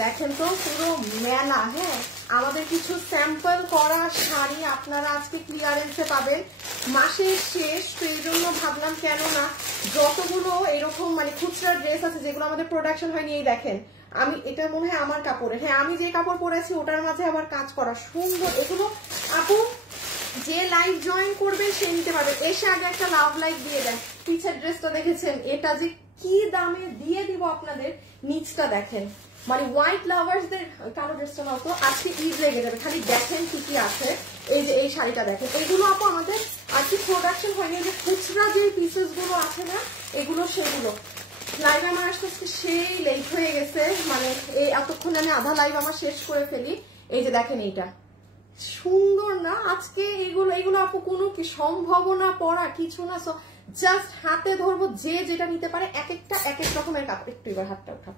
দেখেন তো পুরো মেলা। হ্যাঁ, আমাদের কিছু স্যাম্পল করা শাড়ি আপনারা আজকে ক্লিয়ারেন্সে পাবেন, মাসের শেষ। তো এই জন্য ভাবলাম কেন না যতগুলো এরকম মানে খুচরা ড্রেস আছে যেগুলো আমাদের প্রোডাকশন হয়নি, এই দেখেন আমি এটা মনে হয় আমার কাপড়ে, হ্যাঁ আমি যে কাপড় পরেছি ওটার মাঝে আবার কাজ করা সুন্দর। এগুলো আপু যে লাইভ জয়েন করবে সে নিতে পারবে। এসে আগে একটা লাভ লাইক দিয়ে দেন। পিছের ড্রেসটা দেখেছেন, এটা যে কি দামে দিয়ে দিব আপনাদের, নিচটা দেখেন মানে হোয়াইট লাভার্সদের। কালো ড্রেসটা নাও তো, আজকে ঈদ লেগে যাবে, খালি দেখেন কি কি আছে। এই যে এই শাড়িটা দেখেন, এগুলো আপু আমাদের আজকে প্রোডাকশন হয়নি, যে খুচরা যে পিসেস গুলো আছে না এগুলো সেগুলো। লাইভ আমার আসতে আজকে সেই লেট হয়ে গেছে, মানে এই এতক্ষণ আমি আধা লাইভ আমার শেষ করে ফেলি। এই যে দেখেন এইটা সুন্দর না আজকে, এগুলো আপু কোনো কি সম্ভাবনা পড়া কিছু না, সো জাস্ট হাতে ধরবো, যে যেটা নিতে পারে। এক একটা এক এক রকমের কাপড়। একটু এবার হাতটা উঠাও।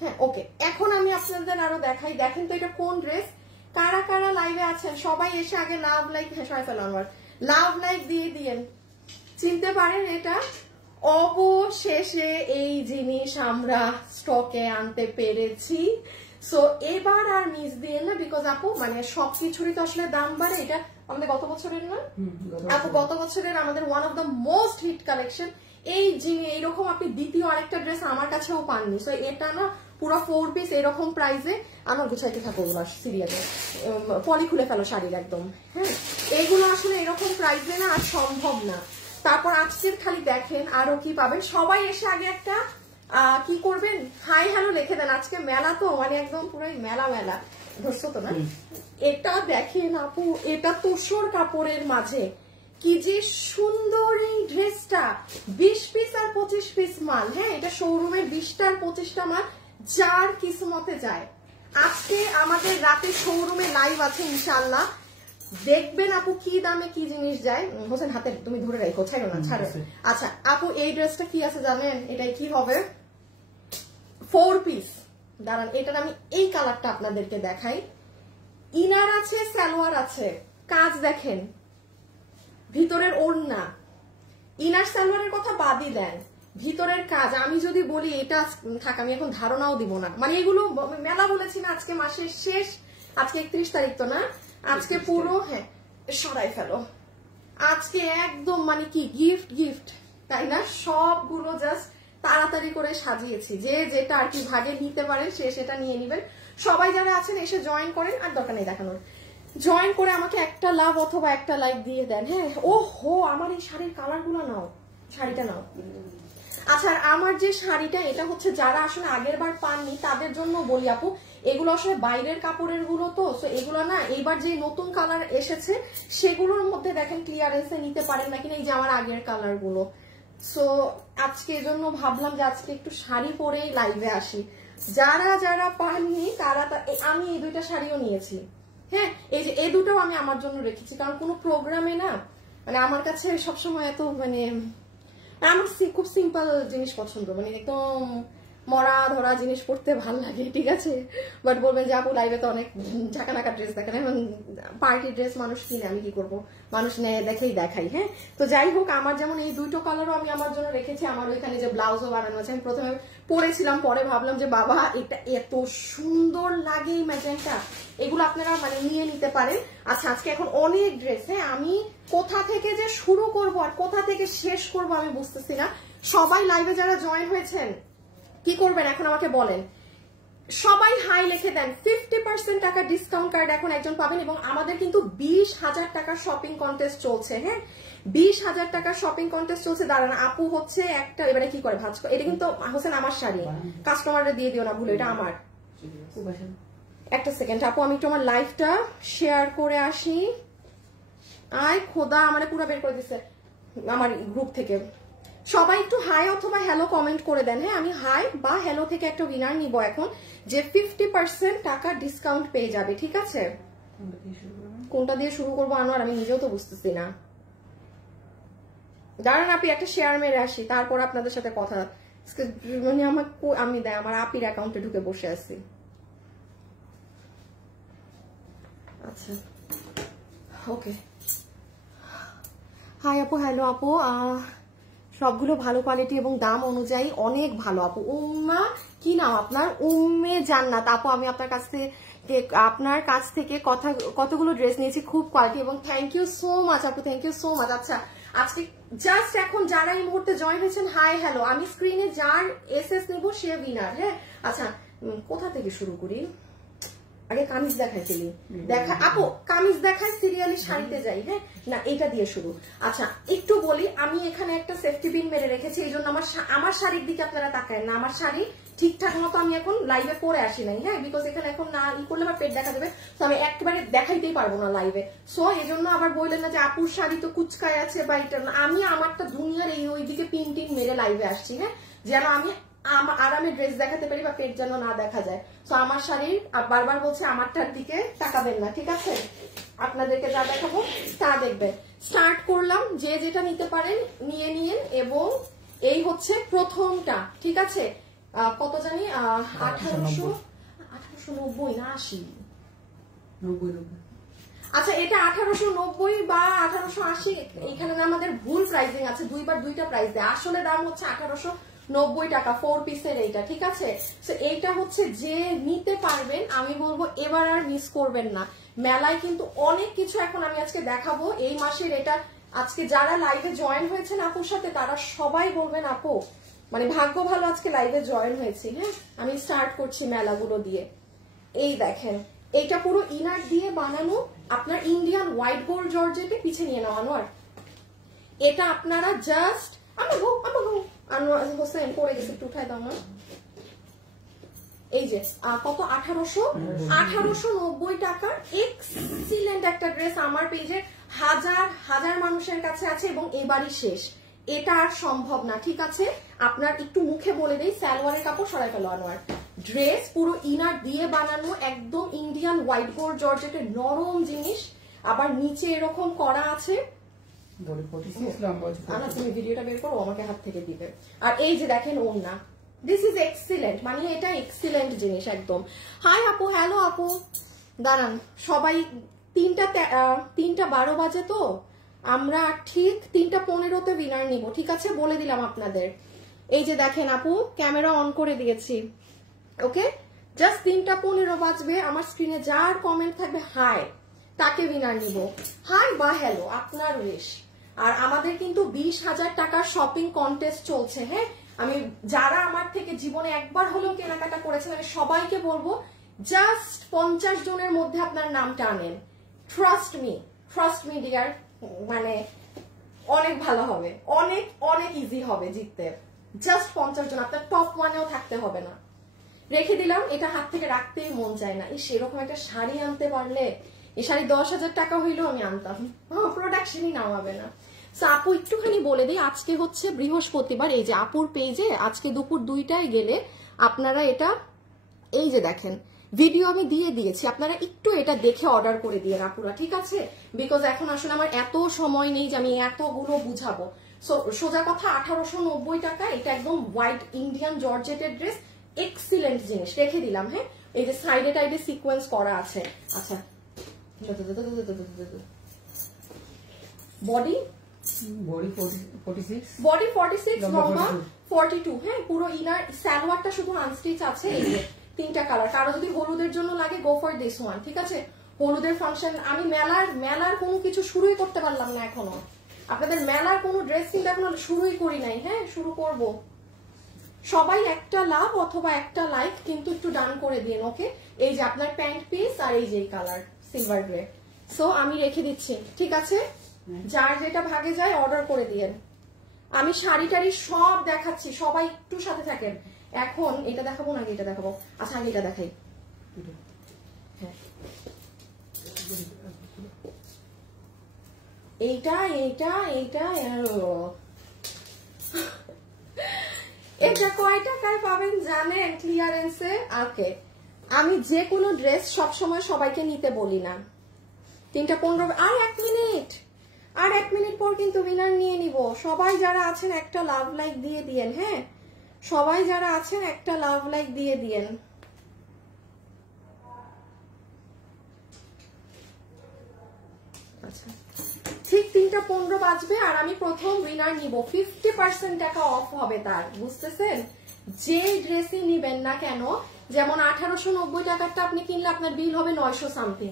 হ্যাঁ ওকে, এখন আমি আপনাদের আরো দেখাই। দেখেন তো এটা কোন ড্রেস, কারা কারা লাইভে আছেন সবাই এসে আগে লাভ লাইক, হ্যাঁ সবাই ফেলানোর লাভ লাইক দিয়ে দিয়েন। চিনতে পারেন এটা? অবশেষে এই জিনিস আমরা স্টকে আনতে পেরেছি। সো এবার আর মিস দিয়ে না, বিকজ আপু মানে সবকিছুরই তো আসলে দাম বাড়ে। এটা আমাদের গত বছরের না আপু, গত বছরের আমাদের one of the most hit collection. এই জিনিস এইরকম আপনি দ্বিতীয় আরেকটা ড্রেস আমার কাছেও পাননি। সো এটা না পুরো 4 পিস এরকম প্রাইসে আমার গুছাইতে থাকো ওগুলো সিরিয়ালে, পলি খুলে ফেলো শাড়ির একদম। হ্যাঁ এইগুলো আসলে এরকম প্রাইসে না আর সম্ভব না। তারপর আজকের খালি দেখেন আরো কি পাবেন। সবাই এসে আগে একটা কি করবেন, হাই হ্যালো লিখে দেন। আজকে মেলা তো মানে একদম পুরোই মেলা মেলা ধরছো তো না। এটা দেখেন আপু, এটা তোষর কাপড়ের মাঝে কি যে সুন্দর এই ড্রেসটা। 20 পিস আর 25 পিস মাল। হ্যাঁ এটা শোরুমে 20টা আর 25টা মাল, যার কিসমতে যায়। আজকে আমাদের রাতে শোরুমে লাইভ আছে ইনশাআল্লাহ, দেখবেন আপু কি দামে কি জিনিস যায়। হোসেন হাতে তুমি ধরে রাখো, ছাড়ো না ছাড়ো। আচ্ছা আপু এই ড্রেসটা কি আছে জানেন, এটাই কি হবে 4 পিস। দাঁড়ান এটার আমি এই কালারটা আপনাদেরকে দেখাই। ইনার আছে, সালোয়ার আছে, কাজ দেখেন, ভিতরের ওড়না। ইনার সালোয়ারের কথা বাদই দেন, ভিতরের কাজ আমি যদি বলি এটা থাক, আমি এখন ধারণাও দিব না। মানে এগুলো মেলা বলেছি না, আজকে মাসের শেষ, আজকে 31 তারিখ তো না, আজকে পুরো হ্যাঁ সরাই ফেলো। আজকে একদম মানে কি গিফট গিফট, তাই না? সবগুলো জাস্ট তাড়াতাড়ি করে সাজিয়েছি, যে যেটা আর কি ভাগে নিতে পারেন সে সেটা নিয়ে নিবেন। সবাই যারা আছেন এসে জয়েন করেন, আর দরকার নেই দেখানোর, জয়েন করে আমাকে একটা লাভ অথবা একটা লাইক দিয়ে দেন। হ্যাঁ ও হো, আমার এই শাড়ির কালার গুলো নাও, শাড়িটা নাও। আচ্ছা আমার যে শাড়িটা, এটা হচ্ছে যারা আসলে আগের বার পাননি তাদের জন্য বলি আপু, এগুলো আসলে বাইরের কাপড়ের গুলো তো, এগুলো না এইবার যে নতুন কালার এসেছে সেগুলোর মধ্যে দেখেন ক্লিয়ারেন্সে নিতে পারেন না কিনা, এই যে আমার আগের কালার গুলো। সো আজকে এই জন্য ভাবলাম যে আজকে একটু শাড়ি পরেই লাইভে আসি। যারা যারা পাননি তারা, আমি এই দুইটা শাড়িও নিয়েছি। হ্যাঁ এই যে এই দুটোও আমি আমার জন্য রেখেছি, কারণ কোনো প্রোগ্রামে না মানে আমার কাছে সবসময় এত মানে আমার খুব সিম্পল জিনিস পছন্দ, মানে একদম মরা ধরা জিনিস পড়তে ভাল লাগে, ঠিক আছে? বাট বলবেন যে আপু লাইভে তো অনেক ঝাঁকানাকা ড্রেস দেখেন, এখন পার্টি ড্রেস মানুষ কিনে, আমি কি করবো, মানুষ নেয় দেখেই দেখাই। হ্যাঁ তো যাই হোক, আমার যেমন এই দুটো কালারও আমি আমার জন্য রেখেছি। আমার ওইখানে যে ব্লাউজও বানানো আছে, আমি প্রথমে পরেছিলাম, পরে ভাবলাম যে বাবা এটা এত সুন্দর লাগে এই ম্যাজেন্টা, এগুলো আপনারা মানে নিয়ে নিতে পারেন। আচ্ছা আজকে এখন অনেক ড্রেস, হ্যাঁ আমি কোথা থেকে যে শুরু করব আর কোথা থেকে শেষ করব আমি বুঝতেছি না। সবাই লাইভে যারা জয়েন হয়েছেন কি করবেন এখন আমাকে বলেন, সবাই হাই লিখে দেন। 50% টাকা ডিসকাউন্ট কার্ড এখন একজন পাবেন, এবং আমাদের কিন্তু 20,000 টাকার শপিং কন্টেস্ট চলছে। হ্যাঁ 20,000 টাকার শপিং কন্টেস্ট চলছে। দাঁড়ান আপু হচ্ছে একটা, এবারে কি করে ভাজ, এটা কিন্তু হোসেন আমার শাড়ি, কাস্টমাররা দিয়ে দিও না ভুলে, এটা আমার। একটা সেকেন্ড আপু, আমি একটু আমার লাইভটা শেয়ার করে আসি। আয় খোদা আমার পুরো বের করে দিচ্ছে আমার গ্রুপ থেকে। সবাই একটু হাই অথবা হ্যালো কমেন্ট করে দেন। হ্যাঁ আমি হাই বা হ্যালো থেকে একটা উইনার নিব এখন, যে 50% টাকা ডিসকাউন্ট পেয়ে যাবে, ঠিক আছে? কোনটা দিয়ে শুরু করবো আনোয়ার, আমি নিজেও তো বুঝতেছি না। দাঁড়ান আপনি একটা শেয়ার মেরে আসি, তারপর আপনাদের সাথে কথা। মানে আমি দেয় আমার আপির অ্যাকাউন্টে ঢুকে বসে আছি। আচ্ছা ওকে, হাই আপু, হ্যালো আপু, সবগুলো ভালো কোয়ালিটি এবং দাম অনুযায়ী অনেক ভালো আপু। উম্মা কি নাম আপনার? উম্মে জান্নাত আপু, আমি আপনার কাছ থেকে কতগুলো ড্রেস নিয়েছি, খুব কোয়ালিটি, এবং থ্যাংক ইউ সো মাচ আপু, থ্যাংক ইউ সো মাচ। আচ্ছা আজকে জাস্ট এখন যারা এই মুহূর্তে জয়েন হয়েছেন, হাই হ্যালো, আমি স্ক্রিনে যার এসএস নেব সে উইনার। হ্যাঁ আচ্ছা, কোথা থেকে শুরু করি? আগে কামিজ দেখাই ফেলি, দেখা আপু কামিজ দেখাই, সিরিয়ালি শাড়িতে যাই। হ্যাঁ না, এটা দিয়ে শুরু। আচ্ছা একটু বলি, আমি এখানে একটা সেফটি পিন মেরে রেখেছি, এই জন্য আমার শাড়ির দিকে আপনারা তাকায় না। আমার শাড়ি ঠিকঠাক মতো আমি এখন লাইভে পরে আসি নাই, হ্যাঁ, বিকজ এখানে এখন না করলে আমার পেট দেখা দেবে, তো আমি একেবারে দেখাইতেই পারবো না লাইভে। সো এই জন্য আবার বললেন না যে আপুর শাড়ি তো কুচকায় আছে বা এটা, আমি আমারটা দুনিয়ার ওইদিকে পিন টিন মেরে লাইভে আসছি, হ্যাঁ, যেন আমি আরামে ড্রেস দেখাতে পারি বা পেট যেন না দেখা যায়। তো আমার শাড়ির বারবার বলছে আমারটার দিকে তাকাবেন না, ঠিক আছে? আপনাদেরকে যা দেখাবো তা দেখবে। স্টার্ট করলাম, যে যেটা নিতে পারেন নিয়ে নিন। এবং এই হচ্ছে প্রথমটা, ঠিক আছে? কত জানি 1890 না 80, আচ্ছা এটা 1890 বা 1880, এখানে না আমাদের ভুল প্রাইসিং আছে, দুইবার দুইটা প্রাইস দেয়, আসলে দাম হচ্ছে 1890 টাকা 4 পিসের এইটা, ঠিক আছে? এইটা হচ্ছে যে নিতে পারবেন, আমি বলবো এবার আর মিস করবেন না। মেলায় কিন্তু অনেক কিছু এখন আমি আজকে দেখাবো এই মাসের। এটা আজকে যারা লাইভে জয়েন হয়েছেন আপুর সাথে, তারা সবাই বলবেন আপু মানে ভাগ্য ভালো আজকে লাইভে জয়েন হয়েছি। হ্যাঁ আমি স্টার্ট করছি মেলাগুলো দিয়ে। এই দেখেন, এটা পুরো ইনার দিয়ে বানানো, আপনার ইন্ডিয়ান হোয়াইট গোল্ড জর্জেটে পিছে নিয়ে নামানো। আর এটা আপনারা জাস্ট আনোয়ার হোসেন পড়ে গেছে, একটু উঠাই দাও না। এই যে কত 1890 টাকার এক্সিলেন্ট একটা ড্রেস আমার পেজে হাজার হাজার মানুষের কাছে আছে, এবং এবারই শেষ, এটা আর সম্ভব না, ঠিক আছে? আপনার একটু মুখে বলে দেই, সালোয়ারের কাপড় সরাই ফেলো আনোয়ার। ড্রেস পুরো ইনার দিয়ে বানানো, একদম ইন্ডিয়ান হোয়াইট গোল্ড জর্জেটের নরম জিনিস, আবার নিচে এরকম করা আছে। তুমি ভিডিওটা বের করো, আমাকে হাত থেকে দিবে। আর এই যে দেখেন ওড়না, দিস ইজ এক্সিলেন্ট, মানে এটা এক্সিলেন্ট জিনিস একদম। হাই আপু, হ্যালো আপু, দাঁড়ান সবাই, 3:12 বাজে, তো আমরা ঠিক 3:15-তে উইনার নিব, ঠিক আছে? বলে দিলাম আপনাদের। এই যে দেখেন আপু, ক্যামেরা অন করে দিয়েছি, ওকে? জাস্ট 3:15 বাজবে, আমার স্ক্রিনে যার কমেন্ট থাকবে হাই, তাকে উইনার নিব। হাই বা হ্যালো, আপনার উইশ। আর আমাদের কিন্তু 20,000 টাকার শপিং কন্টেস্ট চলছে। হ্যাঁ আমি যারা আমার থেকে জীবনে একবার হলেও কেনাকাটা করেছেন, আমি সবাইকে বলবো জাস্ট 50 জনের মধ্যে আপনার নামটা আনেন। ট্রাস্ট মি ডিয়ার, মানে অনেক ভালো হবে, অনেক অনেক ইজি হবে জিততে। জাস্ট 50 জন, আপনার টপ 1-এও থাকতে হবে না। রেখে দিলাম, এটা হাত থেকে রাখতেই মন চায় না। সেরকম একটা শাড়ি আনতে পারলে, এই শাড়ি 10,000 টাকা হইলেও আমি আনতাম, প্রোডাকশনই নামাবে না। আপু একটুখানি বলে দিই, আজকে হচ্ছে বৃহস্পতিবার, এই যে আপুর পেজে আজকে দুপুর 2টায় গেলে আপনারা এটা, এই যে দেখেন ভিডিও আমি দিয়ে দিয়েছি, আপনারা একটু এটা দেখে অর্ডার করে দিয়ে আপুরা, ঠিক আছে? বিকজ এখন আসলে আমার এত সময় নেই যে আমি এতগুলো বুঝাবো। সো সোজা কথা 1890 টাকা, এটা একদম হোয়াইট ইন্ডিয়ান জর্জেটের ড্রেস, এক্সিলেন্ট জিনিস, রেখে দিলাম। হ্যাঁ এই যে সাইডে টাইডে সিকোয়েন্স করা আছে। আচ্ছা বডি 46, লম্বা 42। হ্যাঁ পুরো ইনার, সালোয়ারটা শুধু আনস্টিচ আছে। এই যে 3টা কালার, কারো যদি হলুদের জন্য লাগে গো ফর দিস ওয়ান, ঠিক আছে? হলুদের ফাংশন, আমি মেলার কোনো কিছু শুরুই করতে পারলাম না এখনো, আপনাদের মেলার কোনো ড্রেস কিন্তু এখনো শুরুই করি নাই। হ্যাঁ শুরু করব। সবাই একটা লাভ অথবা একটা লাইক কিন্তু একটু ডান করে দিন, ওকে? এই যে আপনার প্যান্ট পিস, আর এই যে কালার সিলভার গ্রে। সো আমি রেখে দিচ্ছি, ঠিক আছে? যার যেটা ভাগে যায় অর্ডার করে দিয়েন। আমি শাড়ি টাড়ি সব দেখাচ্ছি, সবাই একটু সাথে থাকেন। এখন এটা দেখাবো নাকি এটা দেখাবো? আচ্ছা আগে এটা দেখাই। হ্যাঁ এইটা এইটা এইটা এটা কয় টাকায় পাবেন জানেন ক্লিয়ারেন্সে? ওকে, আমি যে কোনো ড্রেস সবসময় সবাইকে নিতে বলি না। 3:15, আর 1 মিনিট পর কিন্তু উইনার নিয়ে নিব। সবাই যারা আছেন একটা লাভ লাইক দিয়ে দিয়েন। হ্যাঁ সবাই যারা আছেন একটা লাভ লাইক দিয়ে দিয়েন। আচ্ছা ঠিক 3:15 বাজবে, আর আমি প্রথম উইনার নিব। 50% টাকা অফ হবে তার, বুঝতেছেন? যে ড্রেসই নিবেন না কেন, যেমন 1890 টাকারটা আপনি কিনলে আপনার বিল হবে 900 সামথিং,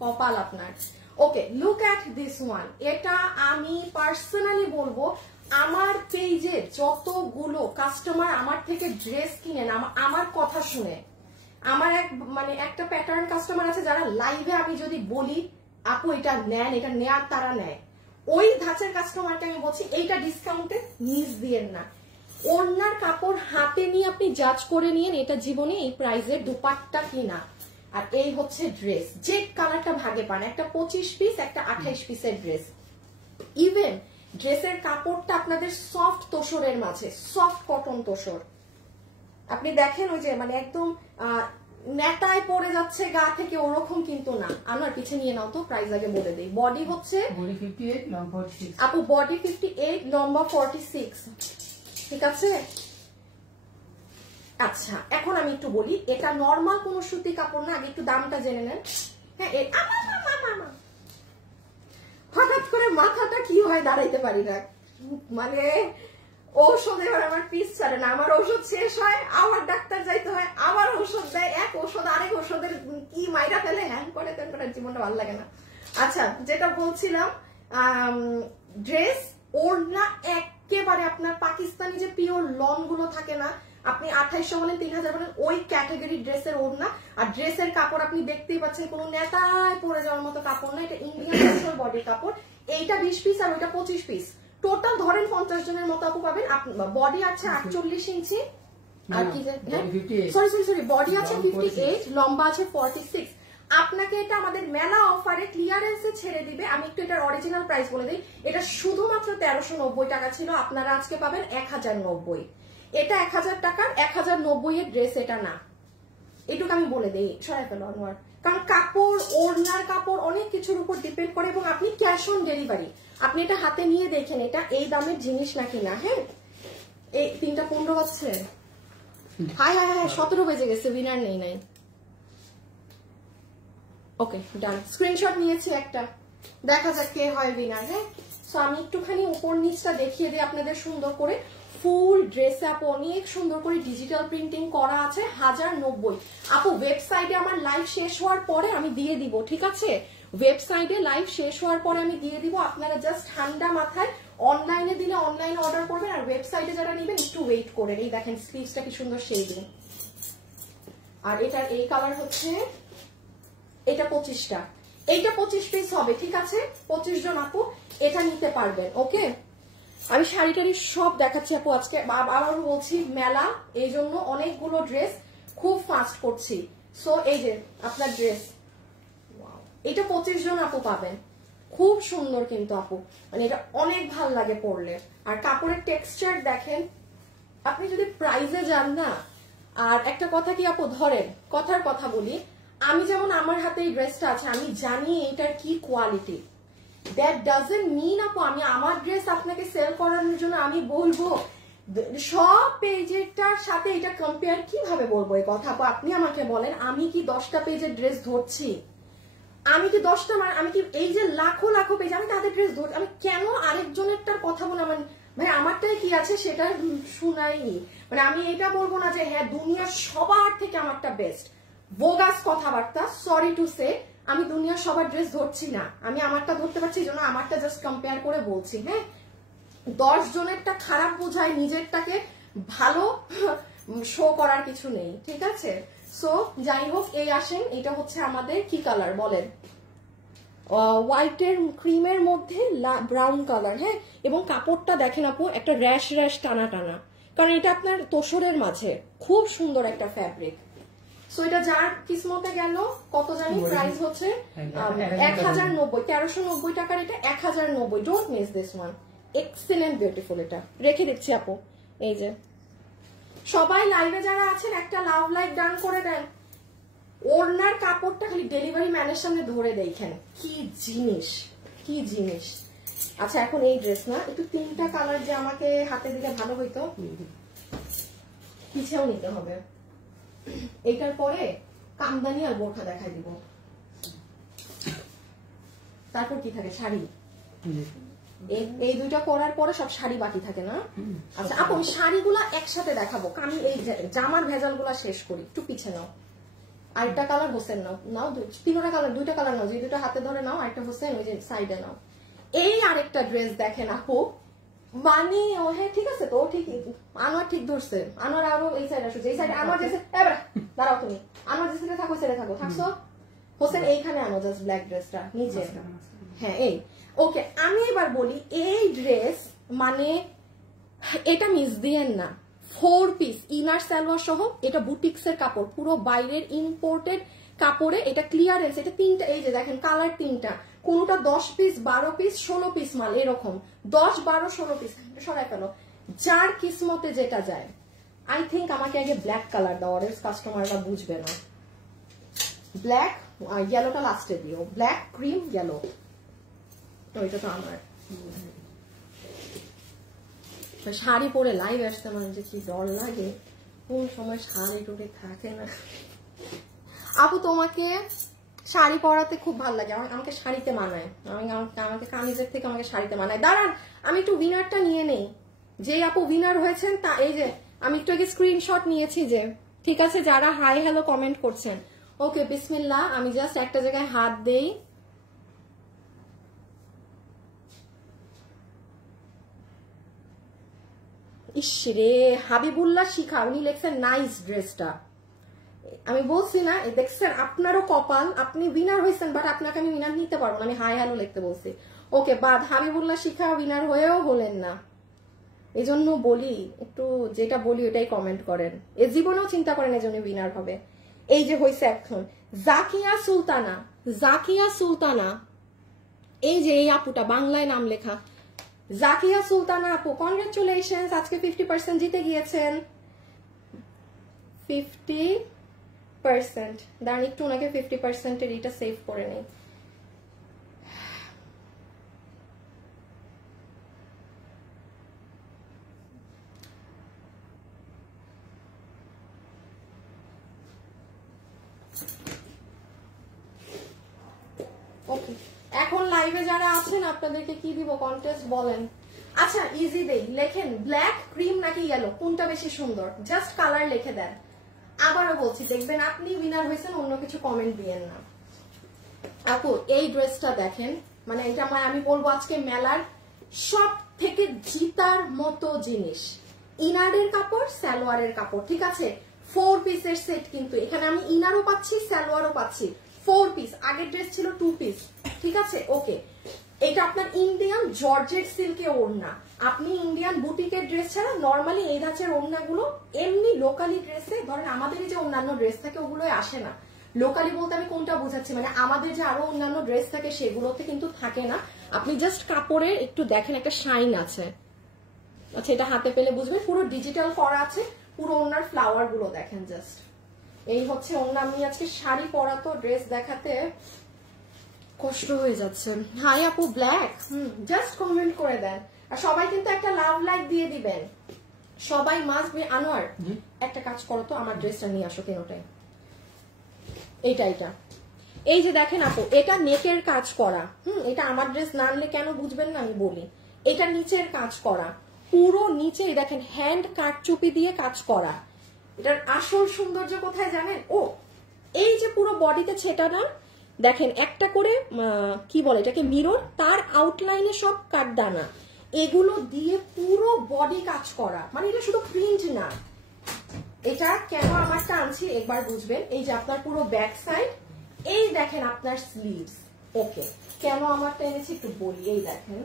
কপাল আপনার। ওকে, লুক অ্যাট দিস ওয়ান। এটা আমি পার্সোনালি বলবো, আমার পেজে যতগুলো কাস্টমার আমার থেকে ড্রেস কিনেন আমার কথা শুনে, আমার একটা প্যাটার্ন কাস্টমার আছে যারা লাইভে আমি যদি বলি আপু এটা নেন, এটা নেয়ার তারা নেয়, ওই ধাঁচের কাস্টমারকে আমি বলছি এইটা ডিসকাউন্টে নিজ দিয়েন না। ওড়নার কাপড় হাতে নিয়ে আপনি জাজ করে নিয়েন এটা জীবনে এই প্রাইসের দুপাট্টা কিনা। আর এই হচ্ছে ড্রেস, যে কালারটা ভাগে পান, একটা 25 পিস, একটা 28 পিসের ড্রেস। ইভেন ড্রেসের কাপড়টা আপনাদের সফট তোষরের মাঝে, সফট কটন তোষর। আপনি দেখেন ওই যে একদম নেটায় পড়ে যাচ্ছে গা থেকে, ওরকম কিন্তু না। আমার পিছে নিয়ে নাও তো, প্রাইস আগে বলে দেই। বডি হচ্ছে 58, লম্বা 46 আপু, বডি 58, লম্বা 46, ঠিক আছে। আচ্ছা, এখন আমি একটু বলি, এটা নরমাল কোন সুতি কাপড় না, আগে একটু দামটা জেনে নেন। হ্যাঁ, হঠাৎ করে মাথাটা কি হয় দাঁড়াইতে পারি না, ঔষধ এবার আমার পিস ছাড়ে না, আমার ঔষধ শেষ হয়, আবার ডাক্তার যাইতে হয়, আবার ঔষধ দেয়, এক ঔষধ আরেক ঔষধের কি মাইরা ফেলে, হ্যাং করে তেন করে, জীবনটা ভালো লাগে না। আচ্ছা, যেটা বলছিলাম, ড্রেস ওড়না একেবারে আপনার পাকিস্তানি যে পিওর লন গুলো থাকে না, আপনি 2800 বলেন 3000 বলেন, ওই ক্যাটাগরি ড্রেসের ওড়না। আর ড্রেসের কাপড় আপনি দেখতেই পাচ্ছেন, কোনো নেতায় পরে যাওয়ার মতো কাপড় না, এটা ইন্ডিয়ান বডি কাপড়। এইটা 20 পিস আর ওইটা 25 পিস, টোটাল ধরেন 50 জনের মতো আপু পাবেন। বডি আছে 48 ইঞ্চি, আর কি সরি বডি আছে 58, লম্বা আছে 46। আপনাকে এটা আমাদের মেলা অফারে ক্লিয়ারেন্সে ছেড়ে দিবে। আমি একটু এটার অরিজিনাল প্রাইস বলে দিই, এটা শুধুমাত্র 1390 টাকা ছিল, আপনারা আজকে পাবেন 1090। এটা 1000 টাকার 1090 এর ড্রেস এটা না, এটুকু আমি বলে দিই, সরাই ফেলো আনোয়ার। কারণ কাপড়, ওড়নার কাপড় অনেক কিছুর উপর ডিপেন্ড করে, এবং আপনি ক্যাশ অন ডেলিভারি, আপনি এটা হাতে নিয়ে দেখেন এটা এই দামের জিনিস নাকি না। হ্যাঁ, এই 3:15 বাজছে, হাই 17 বেজে গেছে, উইনার নেই নাই। ওকে, ডান, স্ক্রিনশট নিয়েছি একটা, দেখা যাক কে হয় উইনার। হ্যাঁ, সো আমি একটুখানি উপর নিচটা দেখিয়ে দিই আপনাদের সুন্দর করে। ফুল ড্রেস আপু অনেক সুন্দর করে ডিজিটাল প্রিন্টিং করা আছে, 1090। আপু ওয়েবসাইটে আমার লাইভ শেষ হওয়ার পরে আমি দিয়ে দিব, ঠিক আছে? ওয়েবসাইটে লাইভ শেষ হওয়ার পরে আমি দিয়ে দিব, আপনারা জাস্ট ঠান্ডা মাথায় অনলাইনে দিলে অনলাইনে অর্ডার করবেন, আর ওয়েবসাইটে যারা নেবেন একটু ওয়েট করেন। এই দেখেন স্লিভসটা কি সুন্দর শেডিং, আর এটার এই কালার হচ্ছে, এটা 25টা, এইটা 25 পিস হবে, ঠিক আছে? 25 জন আপু এটা নিতে পারবেন। ওকে, আমি শাড়ি টাড়ি সব দেখাচ্ছি আপু আজকে, আবার বলছি মেলা, এই জন্য অনেকগুলো ড্রেস খুব ফাস্ট করছি। সো এই যে আপনার ড্রেস, এটা 25 জন আপু পাবেন, খুব সুন্দর কিন্তু আপু, এটা অনেক ভালো লাগে পরলে। আর কাপড়ের টেক্সচার দেখেন, আপনি যদি প্রাইজে যান না। আর একটা কথা কি আপু, ধরেন কথার কথা বলি, আমি যেমন আমার হাতে এই ড্রেসটা আছে, আমি জানি এটার কি কোয়ালিটি, দ্যাট ডাজন্ট মিন আপু আমি আমার ড্রেস আপনাকে সেল করানোর জন্য আমি বলবো সব পেজেরটার সাথে এটা কম্পেয়ার, কিভাবে বলবো এই কথা আপু? আপনি আমাকে বলেন, আমি কি 10টা পেজের ড্রেস ধরছি? আমি কি 10টা, আমি কি এই যে লাখো লাখো পেজ, আমি তাদের ড্রেস ধরছি? আমি কেন আরেকজনেরটার কথা বলে ভাই আমারটাই কি আছে সেটা শুনাইনি। আমি এটা বলবো না যে হ্যাঁ দুনিয়ার সবার থেকে আমারটা বেস্ট, বোগাস কথাবার্তা, সরি টু সে। আমি দুনিয়ার সবার ড্রেস ধরছি না, আমি আমারটা ধরতে পারছি, এই জন্য আমারটা জাস্ট কম্পেয়ার করে বলছি। হ্যাঁ, 10 জনেরটা খারাপ বোঝায়, নিজেরটাকে ভালো শো করার কিছু নেই, ঠিক আছে? সো যাই হোক, এই আসেন, এটা হচ্ছে আমাদের কি কালার বলেন, হোয়াইটের ক্রিমের মধ্যে ব্রাউন কালার। হ্যাঁ, এবং কাপড়টা দেখেন আপু, একটা র্যাশ র্যাশ টানা টানা, কারণ এটা আপনার তোষরের মাঝে, খুব সুন্দর একটা ফ্যাব্রিক। সো এটা যার কিসমতে গেল, কত জানি প্রাইস হচ্ছে 1090, 1390 টাকার এটা 1090। Don't miss this one, excellent beautiful. এটা রেখে দিচ্ছি আপু, এই যে সবাই লাইভে যারা আছেন একটা লাভ লাইক ডান করে দেন। ওড়নার কাপড়টা খালি ডেলিভারি ম্যানের সামনে ধরে দেখেন কি জিনিস, কি জিনিস। আচ্ছা, এখন এই ড্রেস না, একটু 3টা কালার যে আমাকে হাতে দিলে ভালো হইতো, পিছেও নিতে হবে। এইটার পরে কামদানি আর বোরখা দেখাই দিব, তারপর কি থাকে শাড়ি। এই দুইটা করার পরে সব শাড়ি বাকি থাকে না? আচ্ছা আপু আমি শাড়িগুলা একসাথে দেখাবো, আমি এই জামার ভেজালগুলা শেষ করি, একটু পিছে নাও। আরেকটা কালার হোসেন নাও, নাও তিনটা কালার, দুইটা কালার নাও, যে দুটো হাতে ধরে নাও, আরেকটা হোসেন ওই যে সাইডে নাও। এই আরেকটা ড্রেস দেখেন আপু, মানে ও হ্যাঁ ঠিক আছে তো, ঠিক আনোয়ার ঠিক ধরছে, আনোয়ার আরো এই সাইড আসো, এই সাইডে আনোয়ার যেছে, দাঁড়াও তুমি, আনোয়ার যে সাইডে থাকো সাইডে থাকো, থাকছো হোসেন এইখানে আনো জাস্ট ব্ল্যাক ড্রেসটা নিচে, হ্যাঁ এই ওকে। আমি এবার বলি এই ড্রেস মানে এটা মিস দিয়েন না, 4 পিস ইনার সালোয়ার সহ, এটা বুটিক্সের কাপড়, পুরো বাইরের ইম্পোর্টেড কাপড়ে, এটা ক্লিয়ারেন্স, এটা তিনটা, এই যে দেখেন কালার তিনটা, কোনটা 10 পিস 12 পিস 16 পিস মাল, এরকম 10 12 16 পিস, সরাই ফেলো, যার কিসমতে যেটা যায়। আই থিঙ্ক আমাকে আগে ব্ল্যাক কালার দাও, অরেঞ্জ কাস্টমাররা বুঝবে না, ব্ল্যাক ইয়েলোটা লাস্টে দিও, ব্ল্যাক ক্রিম ইয়েলো, ওইটা তো আমার। শাড়ি পরে লাইভ আসতে মানে যে কি ডর লাগে, কোন সময় শাড়ি টুড়ি থাকে না। আপু তোমাকে শাড়ি পরাতে খুব ভালো লাগে, আমাকে শাড়িতে মানায়, আমাকে কামিজের থেকে আমাকে শাড়িতে মানায়। দাঁড়ান আমি একটু উইনারটা নিয়ে নেই, যে আপু উইনার হয়েছেন তা এই যে আমি একটু আগে স্ক্রিনশট নিয়েছি যে, ঠিক আছে যারা হাই হ্যালো কমেন্ট করছেন, ওকে বিসমিল্লাহ, আমি জাস্ট একটা জায়গায় হাত দেই, ইসরে হাবিবুল্লাহ শিখা, উনি লেখছেন নাইস ড্রেসটা, আমি বলছি না দেখছেন আপনারও কপাল, আপনি উইনার হয়েছেন, বাট আপনাকে আমি উইনার নিতে পারবো না, আমি হাই হ্যালো লিখতে বলছি। ওকে বাদ, হাবিবুল্লাহ শিখা উইনার হয়েও হলেন না, এই জন্য বলি একটু যেটা বলি ওটাই কমেন্ট করেন, এ জীবনেও চিন্তা করেন এই জন্য উইনার হবে। এই যে হয়েছে এখন জাকিয়া সুলতানা, জাকিয়া সুলতানা, এই যে এই আপুটা বাংলায় নাম লেখা জাকিয়া সুলতানা আপু, কনগ্রাচুলেশনস, আজকে 50% জিতে গিয়েছেন, 50%। দাঁড়ান একটু ওনাকে 50% এটা সেভ করে নেই। ওকে এখন লাইভে যারা আছেন আপনাদেরকে কি দিব কন্টেস্ট বলেন। আচ্ছা ইজি দেই, লেখেন ব্ল্যাক ক্রিম নাকি ইয়েলো, কোনটা বেশি সুন্দর, জাস্ট কালার লিখে দেন। আবারও বলছি দেখবেন আপনি উইনার হয়েছেন, অন্য কিছু কমেন্ট দিয়েন না। আপু এই ড্রেসটা দেখেন, মানে এটা আমি বলবো আজকে মেলার সব থেকে জিতার মতো জিনিস, ইনারের কাপড় সালোয়ারের কাপড়, ঠিক আছে 4 পিসের সেট, কিন্তু এখানে আমি ইনারও পাচ্ছি সালোয়ারও পাচ্ছি, 4 পিস, আগের ড্রেস ছিল 2 পিস, ঠিক আছে ওকে। এটা আপনার ইন্ডিয়ান জর্জেট সিল্কে ওড়না, আপনি ইন্ডিয়ান বুটিকের ড্রেস ছাড়া নর্মালি এই ধাঁচের ওড়নাগুলো এমনি লোকালি ড্রেসে, ধরেন আমাদের যে অন্যান্য ড্রেস থাকে ওগুলোই আসে না, লোকালি বলতে আমি কোনটা বোঝাচ্ছি, মানে আমাদের যে আরো অন্যান্য ড্রেস থাকে সেগুলোতে কিন্তু থাকে না, আপনি জাস্ট কাপড়ের একটু দেখেন একটা শাইন আছে, আচ্ছা এটা হাতে পেলে বুঝবেন, পুরো ডিজিটাল করা আছে, পুরো ওড়নার ফ্লাওয়ার গুলো দেখেন জাস্ট, এই হচ্ছে ওড়না। আমি আজকে শাড়ি পরা তো ড্রেস দেখাতে কষ্ট হয়ে যাচ্ছে। হাই আপু ব্ল্যাক, জাস্ট কমেন্ট করে দেন, আর সবাই কিন্তু একটা লাভ লাইক দিয়ে দিবেন, সবাই মাস্ট বি। আনোয়ার একটা কাজ করো তো, আমার ড্রেসটা নিয়ে আসো কেনটাই, এইটা এটা এই যে দেখেন আপু, এটা নেকের কাজ করা, এটা আমার ড্রেস না আনলে কেন বুঝবেন না আমি বলি, এটা নিচের কাজ করা, পুরো নিচে দেখেন হ্যান্ড কাটচুপি দিয়ে কাজ করা। এটার আসল সৌন্দর্য কোথায় জানেন, ও এই যে পুরো বডিতে ছেটানো দেখেন একটা করে কি বলে এটাকে মিরর, তার আউটলাইনে সব কাটদানা, এগুলো দিয়ে পুরো বডি কাজ করা, মানে এটা শুধু প্রিন্ট না। এটা কেন আমারটা আনছি একবার বুঝবেন, এই যে আপনার পুরো ব্যাক সাইড, এই দেখেন আপনার স্লিভস, ওকে কেন আমারটা এনেছি একটু বলি, এই দেখেন,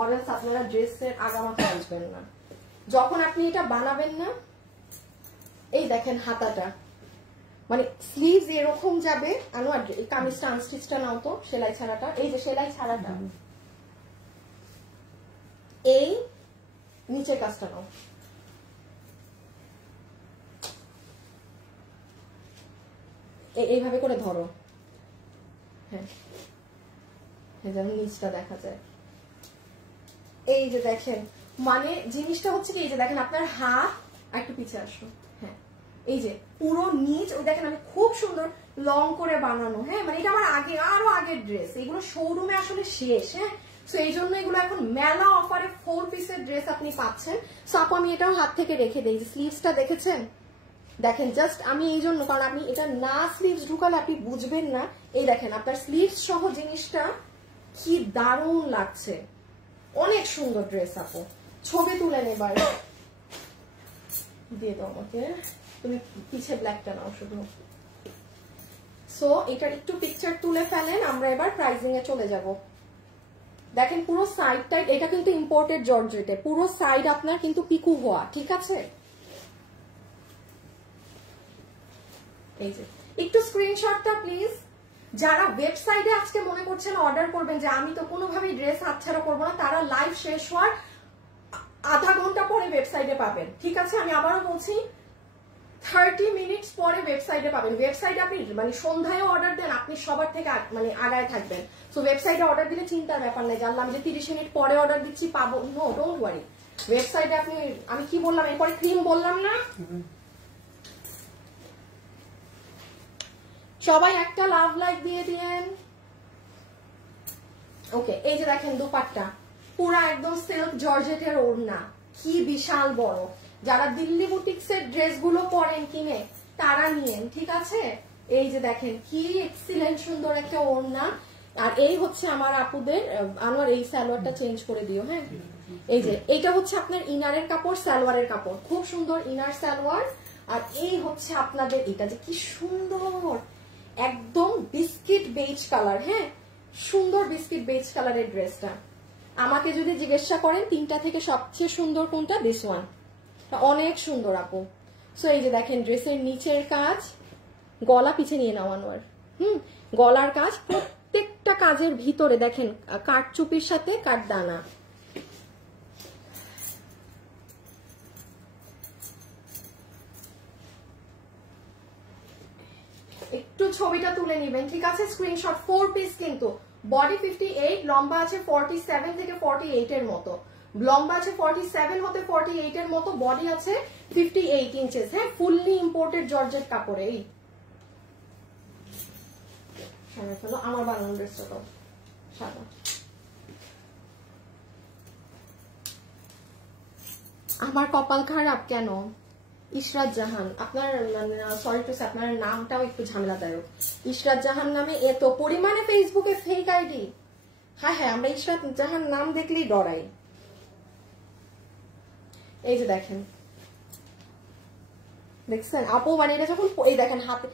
অরেঞ্জ আপনারা ড্রেসের আগামাথা আসবেন না, যখন আপনি এটা বানাবেন না, এই দেখেন হাতাটা, মানে স্লিভস এরকম যাবে। আনোয়ার এই কামিজটা আনস্টিচটা নাও তো, সেলাই ছাড়াটা, এই যে সেলাই ছাড়াটা, এই নিচের কাজটা নাও, এইভাবে করে ধরো, হ্যাঁ যেন নিচটা দেখা যায়, এই যে দেখেন, মানে জিনিসটা হচ্ছে কি, এই যে দেখেন আপনার হাত একটু পিছিয়ে আসো, হ্যাঁ এই যে পুরো নিচ, ওই দেখেন আমি খুব সুন্দর লং করে বানানো, হ্যাঁ মানে এটা আমার আগে আরো আগের ড্রেস, এগুলো শোরুমে আসলে শেষ, হ্যাঁ সো এই জন্য এগুলো এখন মেলা অফারে 4 পিসের ড্রেস আপনি পাচ্ছেন। সো আপু আমি এটাও হাত থেকে রেখে দিই, স্লিভসটা দেখেছেন, দেখেন জাস্ট আমি এই জন্য, কারণ আপনি এটা না স্লিভস ঢুকালে আপনি বুঝবেন না। এই দেখেন আপনার স্লিভস সহ জিনিসটা কি দারুণ লাগছে, অনেক সুন্দর ড্রেস আপু। ছবি তুলে নেবার দিয়ে দাও আমাকে, তুমি পিছে ব্ল্যাকটা নাও শুধু। সো এটার একটু পিকচার তুলে ফেলেন, আমরা এবার প্রাইজিং এ চলে যাব। দেখেন পুরো সাইডটা, এটা কিন্তু ইম্পোর্টেড জর্জেটে, পুরো সাইড আপনার কিন্তু পিকু হওয়া, ঠিক আছে। এই যে একটু স্ক্রিনশটটা প্লিজ। যারা ওয়েবসাইটে আজকে মনে করছেন অর্ডার করবেন যে আমি তো কোনোভাবেই ড্রেস হাতছাড়া করবো না, তারা লাইভ শেষ হওয়ার আধা ঘন্টা পরে ওয়েবসাইটে পাবেন, ঠিক আছে। আমি আবারও বলছি 30 মিনিটস পরে ওয়েবসাইটে পাবেন। ওয়েবসাইটে আপনি মানে সন্ধ্যায় অর্ডার দেন, আপনি সবার থেকে মানে আগায় থাকবেন। সো ওয়েবসাইটে অর্ডার দিলে চিন্তার ব্যাপার নেই, জানলাম যে 30 মিনিট পরে অর্ডার দিচ্ছি পাবো, নো ডোন্ট ওয়ারি। ওয়েবসাইটে আপনি, আমি কি বললাম এরপরে ক্রিম বললাম না, সবাই একটা লাভ লাইক দিয়ে দিয়েন। ওকে, এই যে দেখেন দুপাট্টা পুরা একদম সিল্ক জর্জেটের ওড়না, কি বিশাল বড়। যারা দিল্লি বুটিক্সের ড্রেসগুলো পরেন কিনে তারা নিয়েন, ঠিক আছে। এই যে দেখেন কি এক্সিলেন্ট সুন্দর একটা ওড়না। আর এই হচ্ছে আমার আপুদের, আমার এই সালোয়ারটা চেঞ্জ করে দিও, হ্যাঁ। এই যে এইটা হচ্ছে আপনার ইনারের কাপড়, সালোয়ারের কাপড়, খুব সুন্দর ইনার সালোয়ার। আর এই হচ্ছে আপনাদের, এটা যে কি সুন্দর একদম বিস্কিট বেজ কালার, হ্যাঁ সুন্দর বিস্কিট বেজ কালারের ড্রেসটা। আমাকে যদি জিজ্ঞাসা করেন তিনটা থেকে সবচেয়ে সুন্দর কোনটা, দিস ওয়ান, অনেক সুন্দর আপু। সো এই যে দেখেন ড্রেসের নিচের কাজ, গলা পিছে নিয়ে নাও আনোয়ার, গলার কাজ, প্রত্যেকটা কাজের ভিতরে দেখেন কাঠচুপির সাথে কাঠদানা। একটু ছবিটা তুলে নেবেন, ঠিক আছে, স্ক্রিনশট। 4 পিস কিন্তু, বডি 58, লম্বা আছে 47 থেকে 48 এর মতো, লম্বা আছে 47 হতে 48 এর মতো, বডি আছে 58 ইঞ্চেস, হ্যাঁ ফুললি ইম্পোর্টেড জর্জেট কাপড়ে। এই আমার বানানো ড্রেসটা তো সাদা। আমার কপাল খারাপ কেন? ইশরাত জাহান, আপনার সরি টু সে, আপনার নামটাও একটু ঝামেলাদায়ক। ইশরাত জাহান নামে এত পরিমাণে ফেসবুকে ফেক আইডি। হ্যাঁ হ্যাঁ, আমরা ইশরাত জাহান নাম দেখলেই ডরাই। এই যে দেখেন, দেখছেন আপু, মানে এটা যখন এই দেখেন হাতে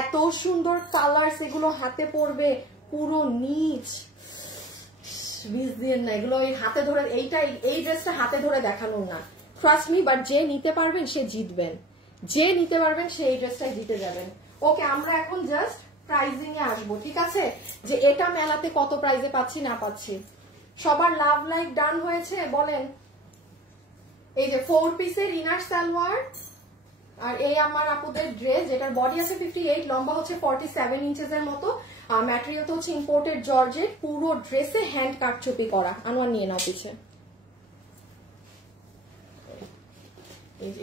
এত সুন্দর কালার, সেগুলো হাতে পড়বে পুরো নিচ বিষ দিয়ে না, এগুলো এই হাতে ধরে, এইটা এই ড্রেসটা হাতে ধরে দেখানোর না, ট্রাস্ট মি। বাট যে নিতে পারবেন সে জিতবেন, যে নিতে পারবেন সে এই ড্রেসটাই জিতে যাবেন। ওকে, আমরা এখন জাস্ট প্রাইজিং এ আসবো, ঠিক আছে, যে এটা মেলাতে কত প্রাইজে পাচ্ছি না পাচ্ছি। সবার লাভ লাইক ডান হয়েছে বলেন। এই যে 4 পিসের ইনার সালোয়ার, আর এই আমার আপুদের ড্রেস, যেটার বডি আছে 58, লম্বা হচ্ছে 47 ইঞ্চেস এর মতো, আর ম্যাটেরিয়াল তো হচ্ছে ইম্পোর্টেড জর্জেট, পুরো ড্রেসে হ্যান্ড কাটচুপি করা। আনোয়ার নিয়ে নাও পিছে,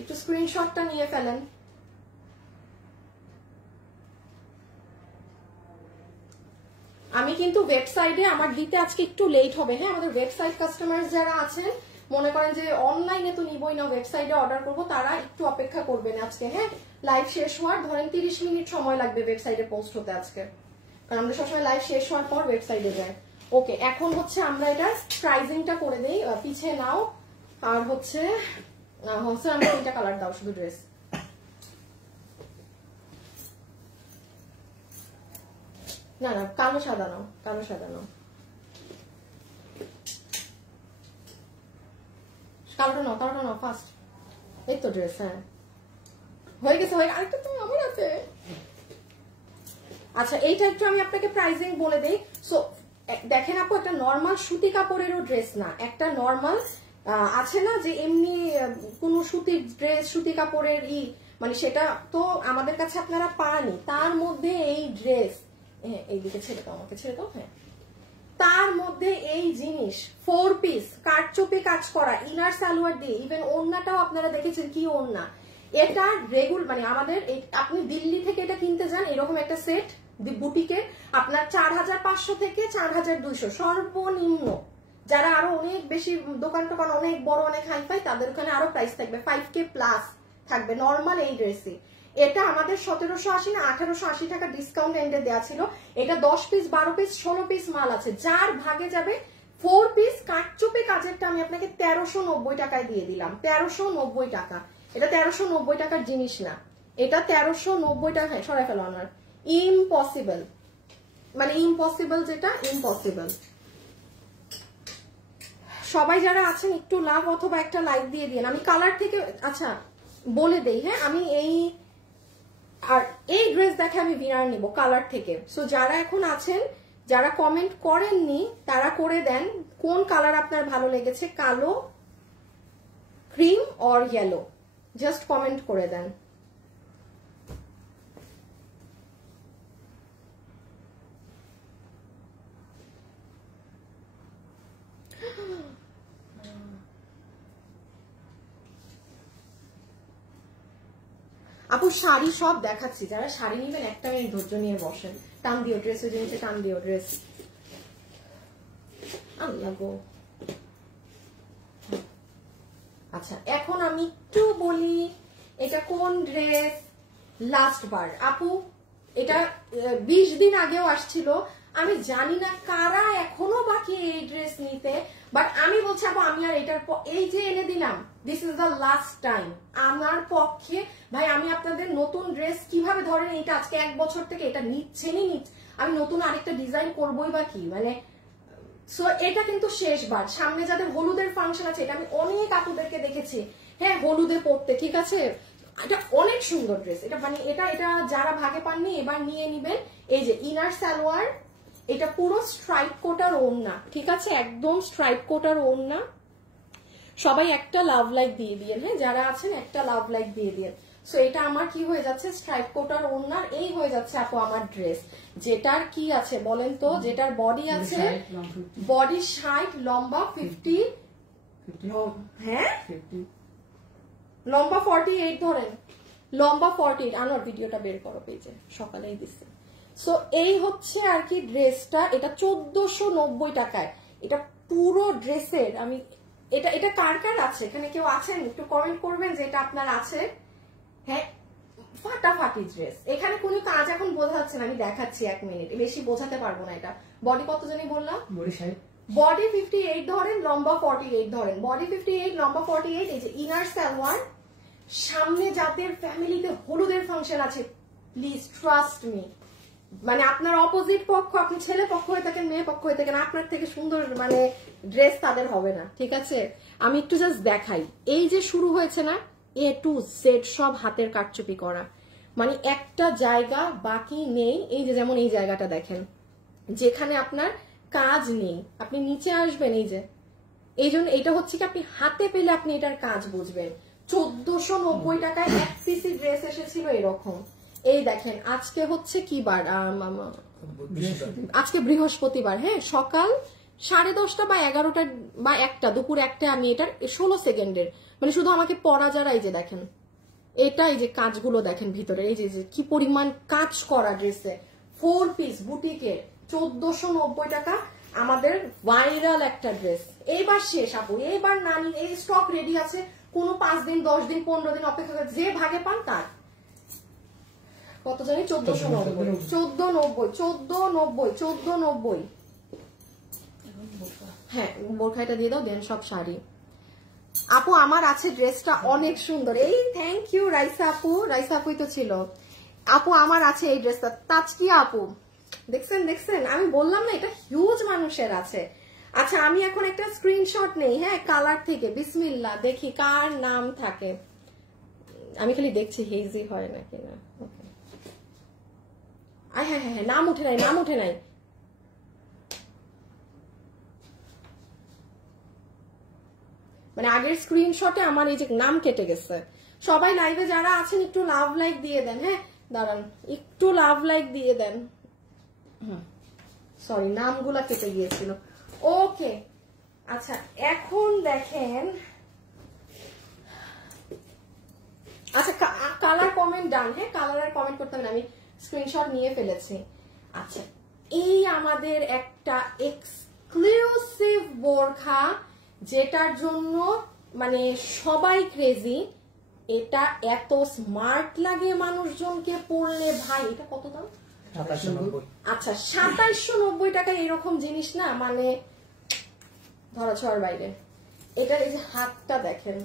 একটু স্ক্রিনশটটা নিয়ে ফেলেন। আমি কিন্তু ওয়েবসাইটে আমার দিতে আজকে একটু লেট হবে, হ্যাঁ আমাদের ওয়েবসাইট কাস্টমার যারা আছেন, মনে করেন যে অনলাইনে তো নিবই না, ওয়েবসাইটে অর্ডার করবো, তারা একটু অপেক্ষা করবেন আজকে, হ্যাঁ লাইভ শেষ হওয়ার ধরেন 30 মিনিট সময় লাগবে ওয়েবসাইটে পোস্ট হতে আজকে, কারণ আমরা সবসময় লাইভ শেষ হওয়ার পর ওয়েবসাইটে যাই। ওকে, এখন হচ্ছে আমরা এটা প্রাইজিংটা করে দেই, পিছে নাও। আর হচ্ছে আমরা 3টা কালার দাও শুধু ড্রেস। না না, কালো সাদা নাও, কালো সাদা নাও, কালোটা নাও, কালোটা নাও ফার্স্ট। এই তো ড্রেস, হ্যাঁ হয়ে গেছে, হয়ে আরেকটা তো আমার আছে। আচ্ছা, এইটা একটু আমি আপনাকে প্রাইজিং বলে দেই। সো দেখেন আপু, একটা নর্মাল সুতি কাপড়েরও ড্রেস না, একটা নর্মাল আছে না যে এমনি কোন সুতির ড্রেস, সুতি কাপড়ের মানে সেটা তো আমাদের কাছে আপনারা পানই, তার মধ্যে এই ড্রেস, হ্যাঁ এইদিকে ছেড়ে দাও, আমাকে ছেড়ে দাও, হ্যাঁ তার মধ্যে এই জিনিস 4 পিস কাটচুপি কাজ করা ইনার সালোয়ার দিয়ে, ইভেন ওড়নাটাও আপনারা দেখেছেন কি ওড়না, এটা রেগুলার মানে আমাদের আপনি দিল্লি থেকে এটা কিনতে যান, এরকম একটা সেট, বুটিকে আপনার 4500 থেকে 4200 সর্বনিম্ন যারা আরো অনেক বেশি দোকান টোকান অনেক বড় অনেক হাইফাই তাদের ওখানে আরো প্রাইস থাকবে 5K প্লাস থাকবে নর্মাল এই ড্রেসই। এটা আমাদের 1780 না 1880 টাকা ডিসকাউন্ট এন্ডে দেওয়া ছিল। এটা 10 পিস 12 পিস 16 পিস মাল আছে, যার ভাগে যাবে 4 পিস কাটচুপে কাজেরটা আমি আপনাকে 1390 টাকায় দিয়ে দিলাম। 1390 টাকা। এটা 1390 টাকার জিনিস না, এটা 1390 টাকায় সরাই ফেলো আমার। ইম্পসিবল, মানে ইম্পসিবল, যেটা ইম্পসিবল। সবাই যারা আছেন একটু লাভ অথবা একটা লাইক দিয়ে দিন। আমি কালার থেকে আচ্ছা বলে দেই, হ্যাঁ আমি এই ড্রেস দেখে আমি উইনার নিব কালার থেকে। সো যারা এখন আছেন, যারা কমেন্ট করেননি তারা করে দেন কোন কালার আপনার ভালো লেগেছে, কালো, cream or yellow, just comment করে দেন। আপু শাড়ি সব দেখাচ্ছি, যারা শাড়ি নিবেন একটা মিনিট ধৈর্য নিয়ে বসেন। টান দিও ড্রেসের জিনিসে, টান দিও ড্রেস। আল্লাহ গো। আচ্ছা এখন আমি একটু বলি এটা কোন ড্রেস। লাস্ট বার আপু এটা 20 দিন আগেও আসছিল, আমি জানি না কারা এখনো বাকি এই ড্রেস নিতে, বাট আমি বলছি আপু আমি আর এটার এই যে এনে দিলাম, this is the last time আমার পক্ষে। ভাই আমি আপনাদের নতুন ড্রেস কিভাবে ধরেন, এটা আজকে 1 বছর থেকে এটা নিচ্ছেনই নিচ্ছে, আমি নতুন আরেকটা ডিজাইন করবোই বা কি, মানে সো এটা কিন্তু শেষবার। সামনে যাদের হলুদের ফাংশন আছে, এটা আমি অনেক আপুদেরকে দেখেছি হ্যাঁ হলুদে পড়তে, ঠিক আছে এটা অনেক সুন্দর ড্রেস। এটা মানে এটা যারা ভাগে পাননি এবার নিয়ে নিবেন। এই যে ইনার সালোয়ার, এটা পুরো স্ট্রাইপ কোটার ওড়না, ঠিক আছে একদম স্ট্রাইপ কোটার ওড়না। সবাই একটা লাভ লাইক দিয়ে দিয়েন, হ্যাঁ যারা আছেন একটা লাভ লাইক দিয়ে দিয়েন। সো এটা আমার কি হয়ে যাচ্ছে, স্ট্রাইপ কোটার ওড়নার এই হয়ে যাচ্ছে আপু আমার ড্রেস। যেটার কি আছে বলেন তো, যেটার বডি আছে বডি 60, লম্বা 50, হ্যাঁ লম্বা 48 ধরেন, লম্বা 48। আনোর ভিডিওটা বের করো পেজে, সকালেই দিচ্ছে। সো এই হচ্ছে আর কি ড্রেসটা, এটা 1490 টাকায়। এটা পুরো ড্রেসের আমি এটা কার কার আছে এখানে, কেউ আছেন একটু কমেন্ট করবেন যে এটা আপনার আছে। হ্যাঁ ফাটাফাটি ড্রেস, এখানে কোনো কাজ এখন বোঝা যাচ্ছে না, আমি দেখাচ্ছি 1 মিনিট, বেশি বোঝাতে পারবো না। এটা বডি কত জানি বললাম, বডি 58 ধরেন, লম্বা 48 ধরেন, বডি 58 লম্বা 48। এই যে ইনার সালোয়ার, সামনে যাদের ফ্যামিলিতে হলুদের ফাংশন আছে প্লিজ ট্রাস্ট মি, মানে আপনার অপোজিট পক্ষ, আপনি ছেলে পক্ষ হয়ে থাকেন মেয়ে পক্ষ হয়ে থাকেন, আপনার থেকে সুন্দর মানে ড্রেস তাদের হবে না, ঠিক আছে। আমি একটু জাস্ট দেখাই, এই যে শুরু হয়েছে না A to Z সব হাতের কারচুপি করা, মানে একটা জায়গা বাকি নেই। এই যে যেমন এই জায়গাটা দেখেন যেখানে আপনার কাজ নেই, আপনি নিচে আসবেন, এই যে এই জন্য এটা হচ্ছে কি আপনি হাতে পেলে আপনি এটার কাজ বুঝবেন। 1490 টাকায় 1 পিসি ড্রেস এসেছিল এরকম। এই দেখেন আজকে হচ্ছে কি বার, আজকে বৃহস্পতিবার, হ্যাঁ সকাল 10:30 বা 11টা বা 1টা, দুপুর 1টা আমি এটার 16 সেকেন্ডের, মানে শুধু আমাকে পরা যারা, এই যে দেখেন এটা, এই যে কাজগুলো দেখেন ভিতরে, এই যে কি পরিমাণ কাজ করা ড্রেসে, 4 পিস বুটিকের 1490 টাকা আমাদের ভাইরাল একটা ড্রেস। এইবার শেষ আপু, এইবার নানি এই স্টক রেডি আছে, কোনো 5 দিন 10 দিন 15 দিন অপেক্ষা করে যে ভাগে পান তার। কত জানি 1490 হ্যাঁ বোরখাটা দিয়ে দাও, দেন সব শাড়ি। আপু আমার আছে ড্রেসটা অনেক সুন্দর, এই থ্যাংক ইউ রাইসা আপু, রাইসা আপুই তো ছিল। আপু আমার আছে এই ড্রেসটা, তাজকিয়া আপু দেখছেন দেখছেন, আমি বললাম না এটা হিউজ মানুষের আছে। আচ্ছা আমি এখন একটা স্ক্রিনশট নেই, হ্যাঁ কালার থেকে, বিসমিল্লাহ দেখি কার নাম থাকে, আমি খালি দেখছি হেজি হয় নাকি না। হ্যাঁ হ্যাঁ হ্যাঁ নাম উঠে নাই, নাম উঠে নাই, মানে আগের স্ক্রিনশটে আমার এই যে নাম কেটে গেছে। সবাই লাইভে যারা আছেন একটু লাভ লাইক দিয়ে দেন, হ্যাঁ দাঁড়ান একটু লাভ লাইক দিয়ে দেন, সরি নামগুলা কেটে গিয়েছিল। ওকে আচ্ছা এখন দেখেন, আচ্ছা কালার কমেন্ট ডান, হ্যাঁ কালার আর কমেন্ট করতে হবে না, আমি স্ক্রিনশট নিয়ে ফেলেছি। আচ্ছা এই আমাদের একটা এক্সক্লুসিভ বোরখা, যেটার জন্য মানে সবাই ক্রেজি। এটা এত স্মার্ট লাগে মানুষজনকে পরলে ভাই। এটা কত দাম? 2790। আচ্ছা 2790 টাকায় এরকম জিনিস না মানে ধরা ছোঁয়ার বাইরে। এটার এই যে হাতটা দেখেন,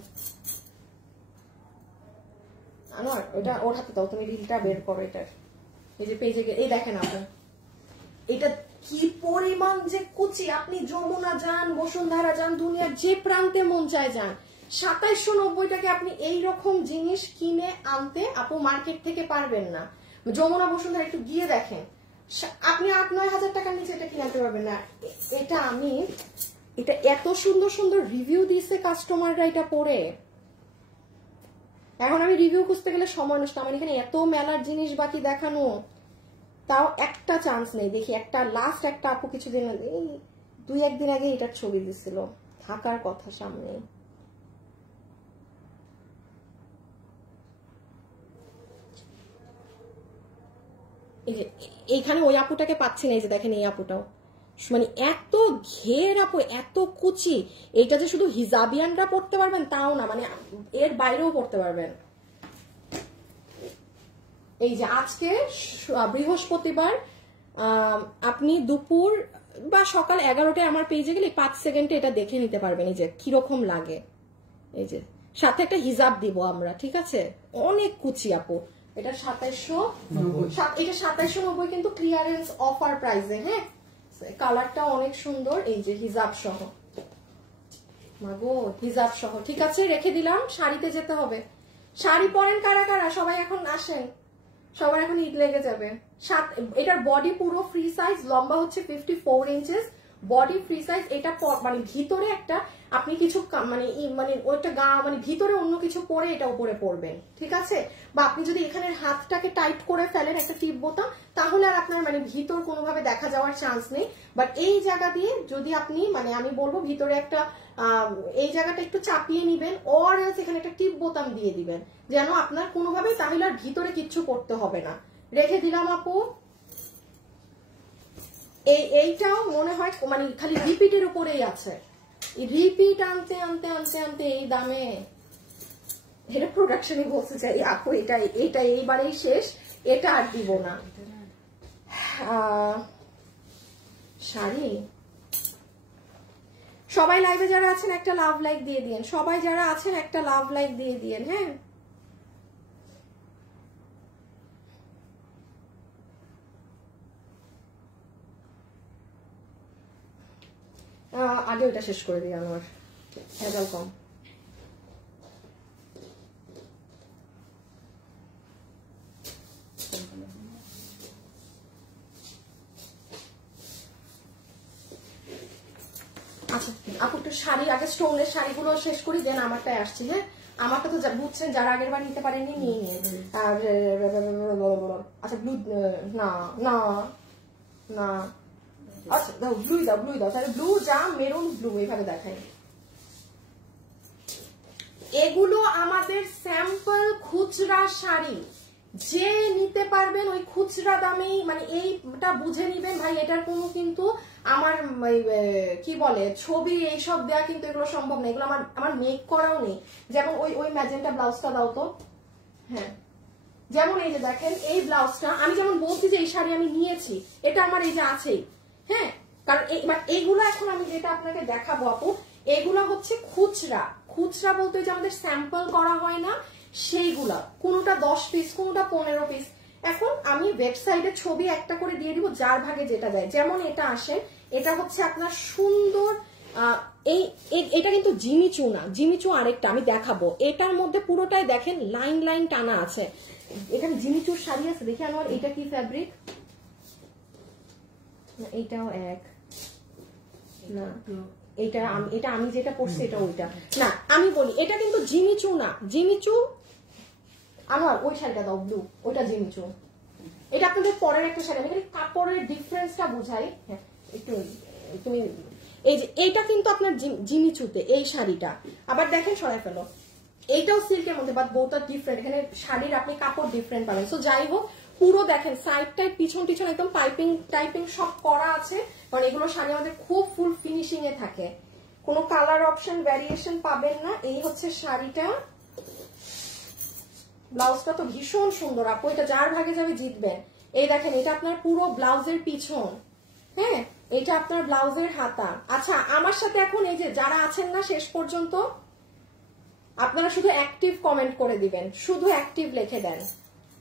আমার ওটা ওর হাতে দাও, তুমি রিলটা বের করো এটার। এই যে পেজে এই দেখেন আপনি, এটা কি পরিমাণ যে কুচি। আপনি যমুনা যান, বসুন্ধরা যান, দুনিয়ার যে প্রান্তে মন চায় যান, 2790 টাকা আপনি এইরকম জিনিস কিনে আনতে আপু মার্কেট থেকে পারবেন না। যমুনা বসুন্ধরা একটু গিয়ে দেখেন, আপনি 8-9 হাজার টাকার নিচে এটা কিনে আনতে পারবেন না। এটা এত সুন্দর সুন্দর রিভিউ দিচ্ছে কাস্টমাররা এটা পরে। এখন আমি রিভিউ খুঁজতে গেলে সময় নষ্ট। আমার এখানে এত মেলার জিনিস বাকি দেখানো, তাও একটা চান্স নেই। দেখি একটা লাস্ট একটা আপু কিছুদিন আগে, এই 2-1 দিন আগে এটার ছবি দিছিল, থাকার কথা সামনে। এই যে এইখানে ওই আপুটাকে পাচ্ছি না, এই যে দেখেন এই আপুটাও মানে এত ঘের আপু, এত কুচি। এইটা যে শুধু হিজাবিয়ানরা পড়তে পারবেন তাও না, মানে এর বাইরেও পড়তে পারবেন। এই যে আজকে বৃহস্পতিবার, আপনি দুপুর বা সকাল 11টায় আমার পেজে গেলে 5 সেকেন্ডে এটা দেখে নিতে পারবেন এই যে কিরকম লাগে। এই যে সাথে একটা হিজাব দিব আমরা, ঠিক আছে? অনেক কুচি আপু। এটা 2790 কিন্তু ক্লিয়ারেন্স অফার প্রাইসে। হ্যাঁ, কালারটা অনেক সুন্দর। এই যে হিজাব সহ, মাগো হিজাব সহ, ঠিক আছে? রেখে দিলাম। শাড়িতে যেতে হবে। শাড়ি পরেন কারা কারা? সবাই এখন আসেন, সবার এখন ঈদ লেগে যাবে। এটার বডি পুরো ফ্রি সাইজ, লম্বা হচ্ছে 54 ইঞ্চেস, বডি ফ্রি সাইজ। এটা মানে ভিতরে একটা আপনি কিছু মানে ওইটা মানে ভিতরে অন্য কিছু পরে এটা উপরে পরবেন, ঠিক আছে? বা আপনি যদি এখানের হাতটাকে টাইট করে ফেলেন একটা টিপ বোতাম, তাহলে আর আপনার মানে ভিতর কোনোভাবে দেখা যাওয়ার চান্স নেই। বাট এই জায়গা দিয়ে যদি আপনি মানে আমি বলবো ভিতরে একটা এই জায়গাটা একটু চাপিয়ে নিবেন, অর এখানে একটা টিপ বোতাম দিয়ে দিবেন, যেন আপনার কোনোভাবে তাহলে আর ভিতরে কিচ্ছু করতে হবে না। রেখে দিলাম আপু। এইটাও মনে হয় মানে খালি রিপিটের উপরেই আছে। রিপিট আনতে আনতে আনতে আনতে এই দামে, এটা প্রোডাকশনে বলতে চাই আপু, এটা এইবারেই শেষ, এটা আর দিব না। শাড়ি সবাই লাইভে যারা আছেন একটা লাভ লাইক দিয়ে দিয়েন, সবাই যারা আছেন একটা লাভ লাইক দিয়ে দিয়েন। হ্যাঁ, আগে ওইটা শেষ করে দিই আমার, ভেজাল কম। আচ্ছা আপু একটু শাড়ি আগে স্টোনের শাড়িগুলো শেষ করি, দেন আমারটাই আসছি। হ্যাঁ, আমারটা তো বুঝছেন, যারা আগের বার নিতে পারেননি নিয়ে নিয়ে। আর আচ্ছা ব্লু, না না না, আচ্ছা দাও ব্লুই দাও, ব্লুই দাও, তাহলে ব্লু যা মেরুন ব্লু এইভাবে দেখাই। এগুলো আমাদের স্যাম্পল খুচরা শাড়ি, যে নিতে পারবেন ওই খুচরা দামেই মানে এইটা বুঝে নিবেন ভাই। এটার কোনো কিন্তু আমার কি বলে ছবি এইসব দেয়া কিন্তু এগুলো সম্ভব না, এগুলো আমার মেক করাও নেই। যেমন ওই ম্যাজেন্টা ব্লাউজটা দাও তো। হ্যাঁ, যেমন এই যে দেখেন এই ব্লাউজটা, আমি যেমন বলছি যে এই শাড়ি আমি নিয়েছি, এটা আমার এই যে আছেই। হ্যাঁ, কারণ এইগুলো এখন আমি যেটা আপনাকে দেখাবো আপু, এগুলো হচ্ছে খুচরা। খুচরা বলতে যে আমাদের স্যাম্পল করা হয় না সেইগুলা, কোনোটা 10 পিস, কোনোটা 15 পিস। এখন আমি ওয়েবসাইটে ছবি একটা করে দিয়ে দিব, যার ভাগে যেটা যায়। যেমন এটা আসে, এটা হচ্ছে আপনার সুন্দর এটা কিন্তু জিমিচু না, জিমিচু আরেকটা আমি দেখাবো। এটার মধ্যে পুরোটাই দেখেন লাইন লাইন টানা আছে। এখানে জিমিচুর শাড়ি আছে, দেখি আমার এটা কি ফ্যাব্রিক, এইটাও এক না, এটা আমি যেটা পরছি এটা ওইটা না। আমি বলি এটা কিন্তু জিমিচু না, জিমিচু আমার ওই শাড়িটা দাও ব্লু, ওইটা জিমিচু। এটা আপনাদের পরের একটা শাড়ি, আমি কাপড়ের ডিফারেন্সটা বুঝাই। হ্যাঁ, একটু তুমি এই যে এইটা কিন্তু আপনার জিমিচুতে এই শাড়িটা। আবার দেখেন সরাই ফেলো, এইটাও সিল্কের মধ্যে, বাট বোথ আর ডিফারেন্ট। এখানে শাড়ির আপনি কাপড় ডিফারেন্ট পাবেন। সো যাই হোক, পুরো দেখেন সাইড টাইপ পিছন টিছন একদম টাইপিং সব করা আছে, কারণ এগুলো শাড়ি আমাদের খুব ফুল ফিনিশিং এ থাকে, কোনো কালার অপশন ভ্যারিয়েশন পাবেন না। এই হচ্ছে শাড়িটা, ব্লাউজটা তো ভীষণ সুন্দর আপু, এটা যার ভাগে যাবে জিতবেন। এই দেখেন এটা আপনার পুরো ব্লাউজের পিছন, হ্যাঁ এটা আপনার ব্লাউজের হাতা। আচ্ছা আমার সাথে এখন এই যে যারা আছেন না শেষ পর্যন্ত, আপনারা শুধু অ্যাক্টিভ কমেন্ট করে দিবেন, শুধু অ্যাক্টিভ লিখে দেন,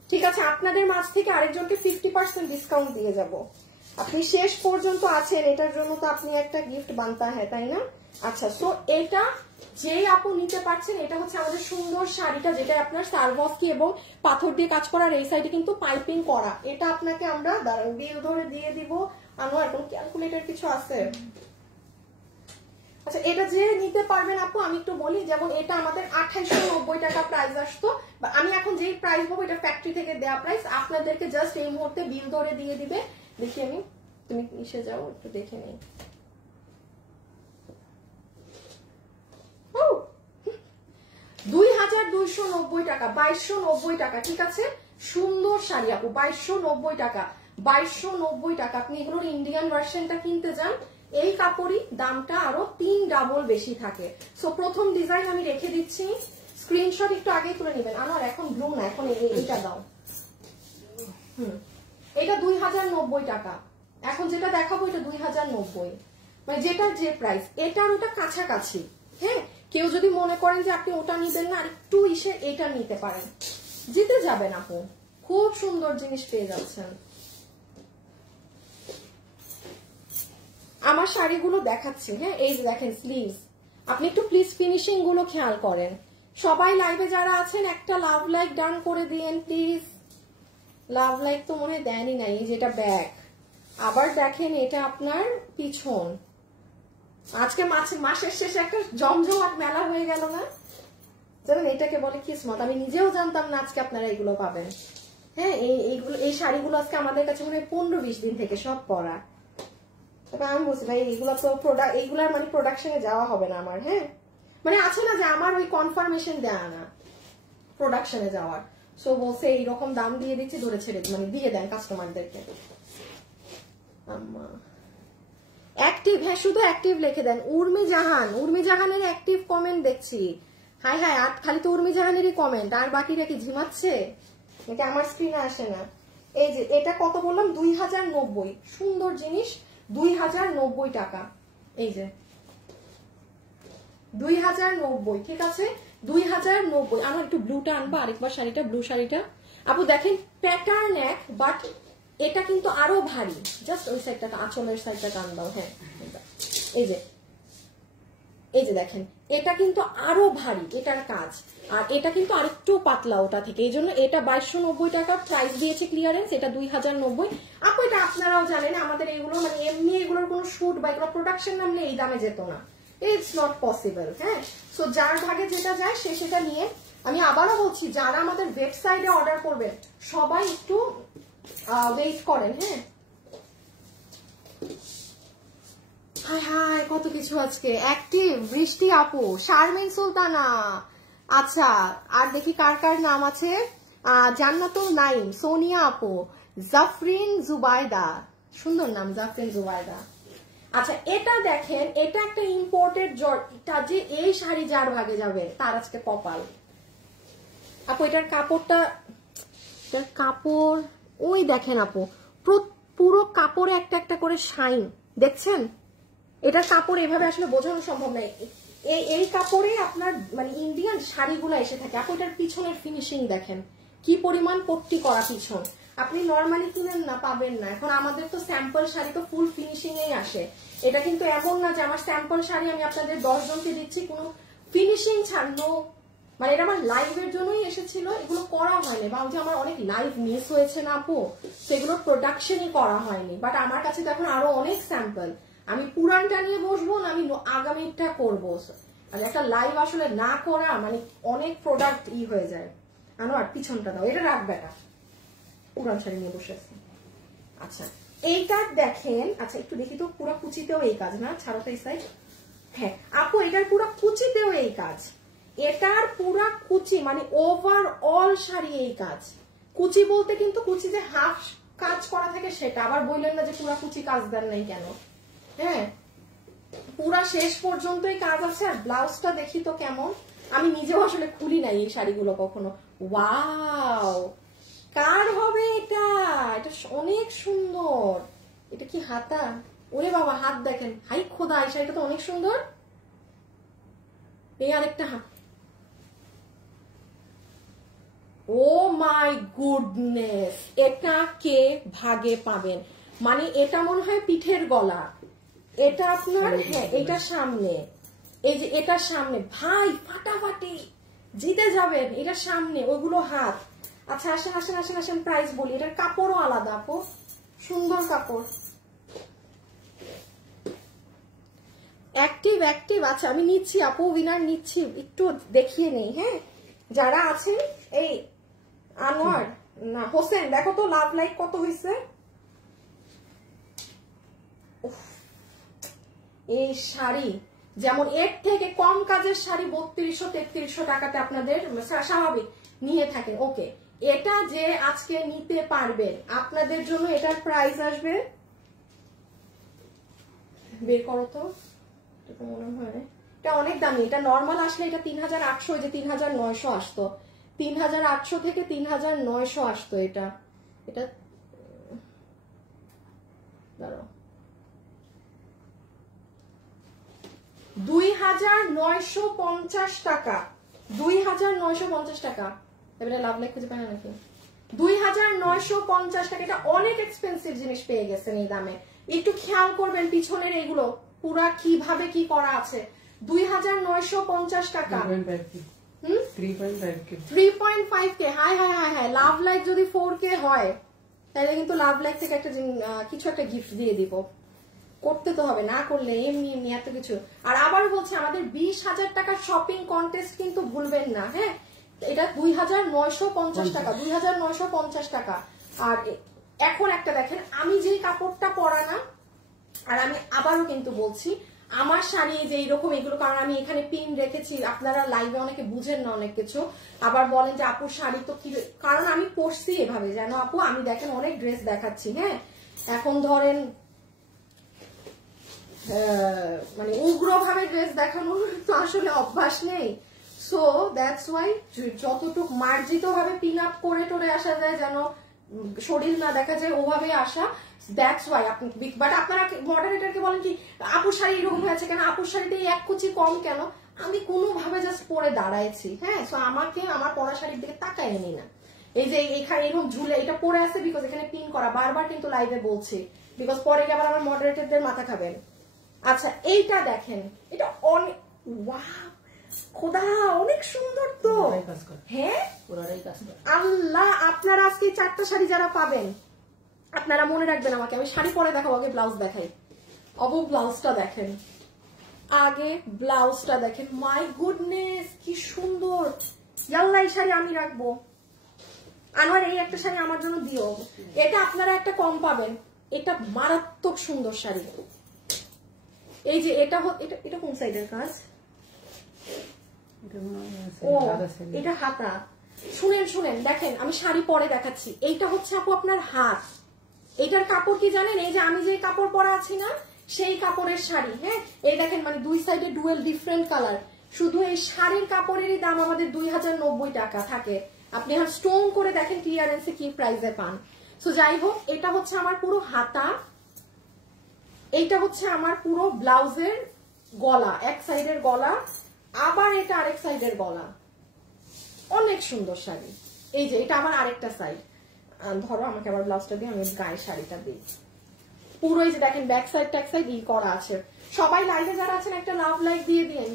ঠিক আছে? আপনাদের মাঝ থেকে আরেকজনকে 50% ডিসকাউন্ট দিয়ে যাব। আপনি শেষ পর্যন্ত আছেন, এটার জন্য তো আপনি একটা গিফট বানতা হ্যাঁ, তাই না? আচ্ছা, সো এটা যে আপু নিতে পারছেন, এটা হচ্ছে আমাদের সুন্দর শাড়িটা, যেটা আপনার সার্ভস্কি এবং পাথর দিয়ে কাজ করার, এই সাইডে কিন্তু পাইপিং করা। এটা আপনাকে আমরা বিল ধরে দিয়ে দিব। আমার এখন ক্যালকুলেটর কিছু আছে। আচ্ছা, এটা যে নিতে পারবেন আপু আমি একটু বলি, যেমন এটা আমাদের 2890 টাকা প্রাইস আসতো, আমি এখন যেই প্রাইস বলবো এটা ফ্যাক্টরি থেকে দেওয়া প্রাইস, আপনাদেরকে জাস্ট এই মুহূর্তে বিল ধরে দিয়ে দিবে। দেখি আমি, তুমি এসে যাও একটু দেখে নেই। 2290 টাকা, 2290 টাকা, ঠিক আছে? সুন্দর শাড়ি আপু, 2290 টাকা, 2290 টাকা। আপনি এগুলোর ইন্ডিয়ান ভার্সনটা কিনতে যান, এই কাপড়ই দামটা আরো 3 ডাবল বেশি থাকে। সো প্রথম ডিজাইন আমি রেখে দিচ্ছি, স্ক্রিনশট একটু আগেই তুলে নেবেন। আমার এখন ব্লু না, এখন এইটা দাও। এটা 2090 টাকা, এখন যেটা দেখাবো এটা 2090, মানে যেটার যে প্রাইস, এটার ওটা কাছাকাছি। হ্যাঁ, কেউ যদি মনে করেন যে আপনি ওটা নিবেন না, আর একটু ইসে এটা নিতে পারেন, জিতে যাবেন আপু, খুব সুন্দর জিনিস পেয়ে যাচ্ছেন। আমার শাড়িগুলো দেখাচ্ছি, হ্যাঁ এই যে দেখেন স্লিভস, আপনি একটু প্লিজ ফিনিশিং গুলো খেয়াল করেন। সবাই লাইভে যারা আছেন একটা লাভ লাইক ডান করে দিয়েন প্লিজ। লাভ লাইক তো মনে দেয়নি নাই, যেটা ব্যাক। আবার দেখেন এটা আপনার পিছন। আজকে মাসের শেষে একটা জমজমাট মেলা হয়ে গেল না জানেন, এটাকে বলে কিসমত। আমি নিজেও জানতাম না আজকে আপনারা এগুলো পাবেন। হ্যাঁ, এই শাড়িগুলো আজকে আমাদের কাছে মনে হয় 15-20 দিন থেকে সব পরা। তবে আমি বলছি ভাই এইগুলো তো এইগুলার মানে প্রোডাকশনে যাওয়া হবে না আমার। হ্যাঁ, মানে আছে না যে আমার ওই কনফার্মেশন দেয়া না প্রোডাকশনে যাওয়ার। সো বলছে এইরকম দাম দিয়ে দিচ্ছি, ধরে ছেড়ে মানে দিয়ে দেন কাস্টমারদেরকে। অ্যাক্টিভ, হ্যাঁ শুধু অ্যাক্টিভ লিখে দেন। উর্মি জাহানের অ্যাক্টিভ কমেন্ট দেখছি। হাই হাই, আর খালি তো উর্মি জাহানেরই কমেন্ট, আর বাকিরা কি ঝিমাচ্ছে নাকি আমার স্ক্রিনে আসে না? এই যে এটা কত বললাম, 2090, সুন্দর জিনিস, 2090 টাকা। এই যে 2090, ঠিক আছে 2090। আমার একটু ব্লুটা আনবো আরেকবার, শাড়িটা ব্লু শাড়িটা আপু দেখেন, প্যাটার্ন এক, বাট এটা কিন্তু আরো ভারী। জাস্ট ওই সাইডটা, আঁচলের সাইডটা টান দাও। হ্যাঁ, এই যে দেখেন এটা কিন্তু আরো ভারী এটার কাজ, আর এটা কিন্তু আরেকটু পাতলা ওটা থেকে, এই জন্য এটা 2290 টাকা প্রাইস দিয়েছে ক্লিয়ারেন্স, এটা 2090। আপু এটা আপনারাও জানেন আমাদের এগুলো মানে এমনি এগুলোর কোনো শুট বা এগুলো প্রোডাকশন নামলে এই দামে যেত না, ইটস নট পসিবল। হ্যাঁ, সো যার ভাগে যেটা যায় সে সেটা নিয়ে। আমি আবারও বলছি, যারা আমাদের ওয়েবসাইটে অর্ডার করবেন সবাই একটু ওয়েট করেন। হ্যাঁ, হাই হাই কত কিছু আজকে অ্যাক্টিভ। বৃষ্টি আপু, শারমিন সুলতানা, আচ্ছা আর দেখি কার কার নাম আছে। জান্নাতুল নাইম, সোনিয়া আপু, জাফরিন জুবাইদা, সুন্দর নাম জাফরিন জুবাইদা। আচ্ছা এটা দেখেন, এটা একটা ইম্পোর্টেড এটা যে এই শাড়ি যার ভাগে যাবে তার আজকে কপাল আপু। এটার কাপড়টা, এটার কাপড় ওই দেখেন আপু, পুরো কাপড়ে একটা একটা করে শাইন দেখছেন। এটার কাপড় এভাবে আসলে বোঝানো সম্ভব নয়। এই কাপড়ে আপনার মানে ইন্ডিয়ান শাড়িগুলো এসে থাকে আপু। এটার পিছনের ফিনিশিং দেখেন কি পরিমাণ পট্টি করা পিছন, আপনি নর্মালি কিনেন না পাবেন না। এখন আমাদের তো স্যাম্পল শাড়ি তো ফুল ফিনিশিং এই আসে, এটা কিন্তু এমন না যে আমার স্যাম্পল শাড়ি আমি আপনাদের 10 জনকে দিচ্ছি কোনো ফিনিশিং ছাড়লো, মানে এটা আমার লাইভের জন্যই এসেছিল, এগুলো করা হয়নি, বা যে আমার অনেক লাইভ মিস হয়েছে না আপু, সেগুলো প্রোডাকশনই করা হয়নি। বাট আমার কাছে তো এখন আরো অনেক স্যাম্পল, আমি পুরানটা নিয়ে বসবো না, আমি আগামীটা করবো। আর একটা লাইভ আসলে না করা মানে অনেক প্রোডাক্ট হয়ে যায়। আনো আর পিছনটা দাও, এটা রাখবে না, পুরান শাড়ি নিয়ে বসে আছি। আচ্ছা এইটা দেখেন, আচ্ছা একটু দেখি তো, পুরো কুচিতেও এই কাজ না, ছাড়ো তো এই সাইড। হ্যাঁ আপু এটার পুরো কুচিতেও এই কাজ, এটার পুরা কুচি মানে ওভারঅল শাড়ি এই কাজ, কুচি বলতে কিন্তু কুচি যে হাফ কাজ করা থাকে সেটা, আবার বললেন না যে পুরা কুচি কাজ দেন নাই কেন। হ্যাঁ, পুরা শেষ পর্যন্তই কাজ আছে। আর ব্লাউজটা দেখি তো কেমন, আমি নিজেও আসলে খুলি নাই এই শাড়িগুলো কখনো। ওয়াও, কার হবে এটা? এটা অনেক সুন্দর। এটা কি হাতা? ওরে বাবা, হাত দেখেন, হাই খোদা, এই শাড়িটা তো অনেক সুন্দর। এই আরেকটা হাত, ও মাই গুডনেস, এটা কে ভাগে পাবেন? মানে এটা মনে হয় পিঠের গলা, এটা আপনার, হ্যাঁ এটা সামনে, এই যে এটা সামনে, ভাই ফাটাফাটি, জিতে যাবেন। এটা সামনে, ওইগুলো হাত। আচ্ছা আসেন আসেন আসেন আসেন, প্রাইস বলি। এটার কাপড়ও আলাদা আপু, সুন্দর কাপড়, অ্যাক্টিভ অ্যাক্টিভ। আচ্ছা আমি নিচ্ছি আপু, উইনার নিচ্ছি, একটু দেখিয়ে নেই। হ্যাঁ, যারা আছেন, এই আনোয়ার না হোসেন, দেখো তো লাভ লাইক কত হয়েছে। এই শাড়ি যেমন এর থেকে কম কাজের শাড়ি 3200-3300 টাকাতে আপনাদের স্বাভাবিক নিয়ে থাকেন। ওকে, এটা যে আজকে নিতে পারবেন, আপনাদের জন্য এটার প্রাইস আসবে, বের করো তো, এটা মনে হয় এটা অনেক দামি। এটা নর্মাল আসলে এটা 3800, যে 3900 আসতো, 3800 থেকে 3900 আসতো। এটা এটা দাঁড়াও, 2950 টাকা, 2950 টাকা। এবারে লাভ লাইক খুঁজে পায় না নাকি? 2950 টাকা। এটা অনেক এক্সপেন্সিভ জিনিস পেয়ে গেছেন এই দামে। একটু খেয়াল করবেন পিছনের এইগুলো পুরা কিভাবে কি করা আছে। 2950 টাকা, 3.5K। High high high high, love like যদি 4K হয় তাহলে কিন্তু লাভ লাইক থেকে একটা কিছু একটা গিফট দিয়ে দিব। করতে তো হবে, না করলে এমনি এমনি এত কিছু। আর আবার বলছি, আমাদের 20,000 টাকার শপিং কন্টেস্ট কিন্তু ভুলবেন না। হ্যাঁ, এটা 2950 টাকা, 2950 টাকা। আর এখন একটা দেখেন, আমি যেই কাপড়টা পরা না, আর আমি আবারও কিন্তু বলছি, আমার শাড়ি যে এইরকম এগুলো, কারণ আমি এখানে পিন রেখেছি, আপনারা লাইভে অনেকে বুঝেন না অনেক কিছু, আবার বলেন যে আপু শাড়ি তো কি, কারণ আমি পরছি এভাবে, জানো আপু, আমি দেখেন অনেক ড্রেস দেখাচ্ছি। হ্যাঁ, এখন ধরেন মানে উগ্রভাবে ড্রেস দেখানোর তো আসলে অভ্যাস নেই। সো দ্যাটস ওয়াই যতটুকু মার্জিত ভাবে পিন আপ করে টোরে আসা যায়, যেন শরীর না দেখা যায়, ওভাবে আসা। দ্যাটস ওয়াই আপনি, বাট আপনারা মডারেটরকে বলেন কি আপুর শাড়ি এরকম হয়েছে কেন, আপুর শাড়িতে এক কুচি কম কেন? আমি কোনোভাবে জাস্ট পরে দাঁড়াইছি। হ্যাঁ, সো আমাকে আমার পরা শাড়ির দিকে তাকায়নি না। এই যে এখানে এরকম ঝুলে এটা পরে আছে বিকজ এখানে পিন করা, বারবার কিন্তু লাইভে বলছি, বিকজ পরে গিয়ে আবার আমার মডারেটরদের মাথা খাবেন। আচ্ছা এইটা দেখেন, এটা অনেক, ওয়াও খোদা অনেক সুন্দর তো। হ্যাঁ আল্লাহ, আপনারা আজকে 4টা শাড়ি যারা পাবেন, আপনারা মনে রাখবেন আমাকে, আমি শাড়ি পরে দেখাবো, আগে ব্লাউজ দেখাই। ব্লাউজটা দেখেন, আগে ব্লাউজটা দেখেন, মাই গুডনেস কি সুন্দর। ইয়াল্লা, এই শাড়ি আমি রাখবো। আনোয়ার, এই একটা শাড়ি আমার জন্য দিও। এটা আপনারা একটা কম পাবেন, এটা মারাত্মক সুন্দর শাড়ি। এই যে এটা এটা কোন সাইডের কাজ? ও এটা হাতা। শুনেন শুনেন, দেখেন আমি শাড়ি পরে দেখাচ্ছি। এইটা হচ্ছে আপু আপনার হাত। এটার কাপড় কি জানেন? এই যে আমি যে কাপড় পরা আছি না, সেই কাপড়ের শাড়ি। হ্যাঁ, এই দেখেন, মানে দুই সাইডে ডুয়েল ডিফারেন্ট কালার। শুধু এই শাড়ির কাপড়েরই দাম আমাদের 2090 টাকা থাকে। আপনি আর স্টোন করে দেখেন ক্লিয়ারেন্সে কি প্রাইসে পান। সো যাই হোক, এটা হচ্ছে আমার পুরো হাতা, এইটা হচ্ছে আমার পুরো ব্লাউজের গলা, এক সাইডের গলা, আবার এটা আরেক সাইডের গলা। অনেক সুন্দর শাড়ি। এই যে এটা আমার আরেকটা সাইড। ধরো আমাকে আবার ব্লাউজটা দিয়ে আমি গায়ে শাড়িটা দিই। পুরো এই যে দেখেন ব্যাক সাইড ট্যাক সাইড ই করা আছে। সবাই লাইভে যারা আছেন একটা লাভ লাইক দিয়ে দিন।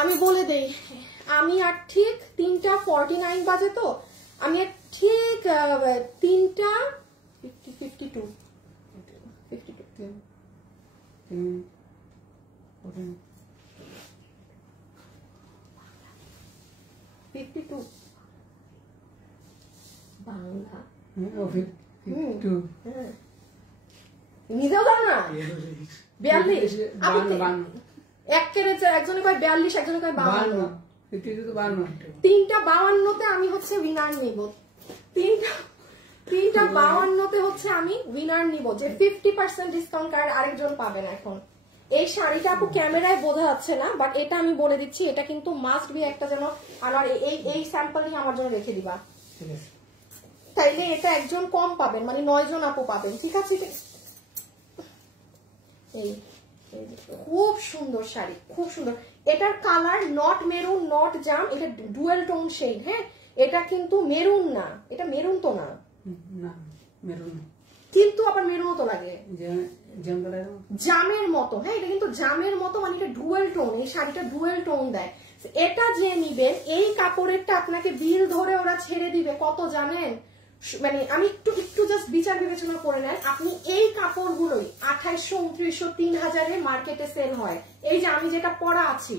আমি বলে দেই, আমি আর ঠিক 3:49 বাজে, তো আমি ঠিক 3:52 বাংলা নিজেও জানো না? 42 একজনে কয় 42, একজনে কয় 52। 3টা 52-তে আমি হচ্ছে উইনার নিব। 3টা 52-তে হচ্ছে আমি উইনার নিব, যে 50% ডিসকাউন্ট কার্ড আরেকজন পাবেন। এখন এই শাড়িটা আপু ক্যামেরায় বোঝা যাচ্ছে না, বাট এটা আমি বলে দিচ্ছি, এটা কিন্তু মাস্ট বি একটা যেন আমার এই স্যাম্পল নিয়ে আমার জন্য রেখে দিবা, তাইলে এটা একজন কম পাবেন, মানে 9 জন আপু পাবেন। ঠিক আছে, এই খুব সুন্দর শাড়ি, খুব সুন্দর। এটার colour not maroon not jump, এটা ডুয়েল টোন শেড। হ্যাঁ, এটা কিন্তু মেরুন না, এটা মেরুন তো না, কিন্তু আবার মেরুনও তো লাগে, জামের মতো। হ্যাঁ, এটা কিন্তু জামের মতো, মানে এটা ডুয়েল টোন, এই শাড়িটা ডুয়েল টোন দেয়। এটা যে নিবেন, এই কাপড়েরটা আপনাকে বিল ধরে ওরা ছেড়ে দিবে কত জানেন, মানে আমি একটু জাস্ট বিচার বিবেচনা করে নেন, আপনি এই কাপড়গুলোই 2800, 2900, 3000-এ মার্কেটে সেল হয়। এই যে আমি যেটা পরা আছি,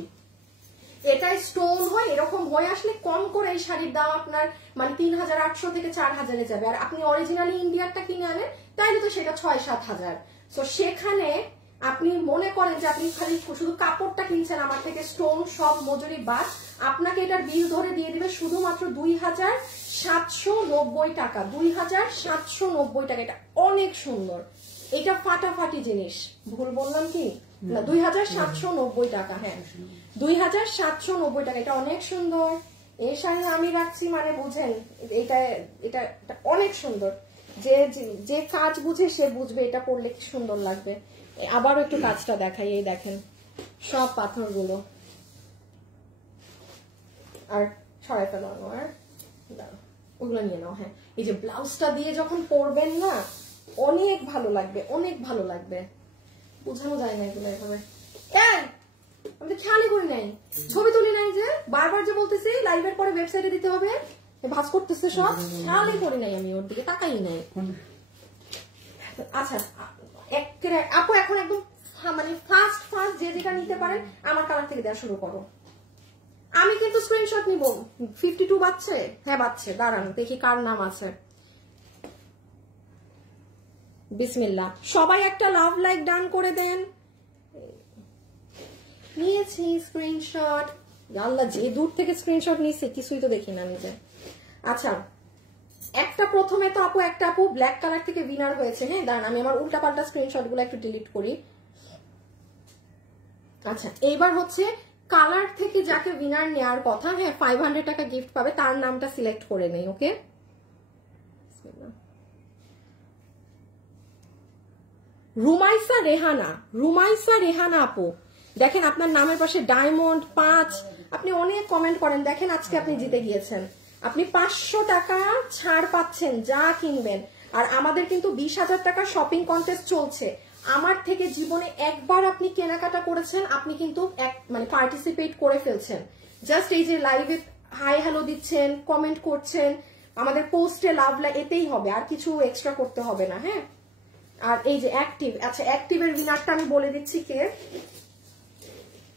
এটাই স্টোন হয়, এরকম হয়ে আসলে কম করে এই শাড়ির দাম আপনার মানে 3800 থেকে 4000-এ যাবে। আর আপনি অরিজিনালি ইন্ডিয়ারটা কিনে আনেন, তাইলে তো সেটা 6-7 হাজার। তো সেখানে আপনি মনে করেন যে আপনি খালি শুধু কাপড়টা কিনছেন আমার থেকে, স্টোন সব মজুরি বাদ, আপনাকে এটার বিল ধরে দিয়ে দিবে শুধুমাত্র 2790 টাকা। 2790 টাকা। এটা অনেক সুন্দর, এটা ফাটাফাটি জিনিস, ভুল বললাম কি না? 2790 টাকা। হ্যাঁ, 2790 টাকা। এটা অনেক সুন্দর। এই শাড়ি আমি রাখছি মানে বুঝেন, এটা এটা অনেক সুন্দর। যে কাজ বুঝে সে বুঝবে এটা পরলে কি সুন্দর লাগবে। আবারও একটু কাজটা দেখাই, এই দেখেন সব পাথরগুলো, আর সরাই ফেলানো, আর ওগুলো নিয়ে নাও। হ্যাঁ, এই যে ব্লাউজটা দিয়ে যখন পরবেন না, অনেক ভালো লাগবে, অনেক ভালো লাগবে। বোঝানো যায় না এগুলো এভাবে। আমি তো খেয়ালই করি নাই, ছবি তুলি নাই, যে বারবার যে বলতেছি লাইভের পরে ওয়েবসাইটে দিতে হবে, ভাঁজ করতেছে সব, খেয়ালই করি নাই, আমি ওর দিকে তাকাই নাই। আচ্ছা আপু, এখন একদম মানে ফার্স্ট যে যেটা নিতে পারেন আমার কালার থেকে দেওয়া শুরু করো। আমি কিন্তু স্ক্রিনশট নিব। 52 বাজছে? হ্যাঁ বাজছে, দাঁড়ান দেখি কার নাম আছে। বিসমিল্লাহ, সবাই একটা লাভ লাইক ডান করে দেন। নিয়েছি স্ক্রিনশট, আল্লাহ যে দূর থেকে স্ক্রিনশট নিয়েছে কিছুই তো দেখি না নিজে। আচ্ছা, একটা প্রথমে তো আপু একটা আপু ব্ল্যাক কালার থেকে উইনার হয়েছে। হ্যাঁ দাঁড়ান, আমি আমার উল্টাপাল্টা স্ক্রিনশট গুলো একটু ডিলিট করি। আচ্ছা, এইবার হচ্ছে কালার থেকে যাকে উইনার নেওয়ার কথা, হ্যাঁ 500 টাকা গিফট পাবে, তার নামটা সিলেক্ট করে নেই। ওকে, রুমাইসা রেহানা আপু, দেখেন আপনার নামের পাশে ডায়মন্ড 5, আপনি অনেক কমেন্ট করেন। দেখেন আজকে আপনি জিতে গিয়েছেন, আপনি 500 টাকা ছাড় পাচ্ছেন যা কিনবেন। আর আমাদের কিন্তু 20,000 টাকা শপিং কন্টেস্ট চলছে। আমার থেকে জীবনে একবার আপনি কেনাকাটা করেছেন, আপনি কিন্তু মানে পার্টিসিপেট করে ফেলছেন। জাস্ট এই যে লাইভে হাই হ্যালো দিচ্ছেন, কমেন্ট করছেন, আমাদের পোস্টে লাভ লাইক, এতেই হবে, আর কিছু এক্সট্রা করতে হবে না। হ্যাঁ, আর এই যে অ্যাক্টিভ, আচ্ছা অ্যাক্টিভের উইনারটা আমি বলে দিচ্ছি কে।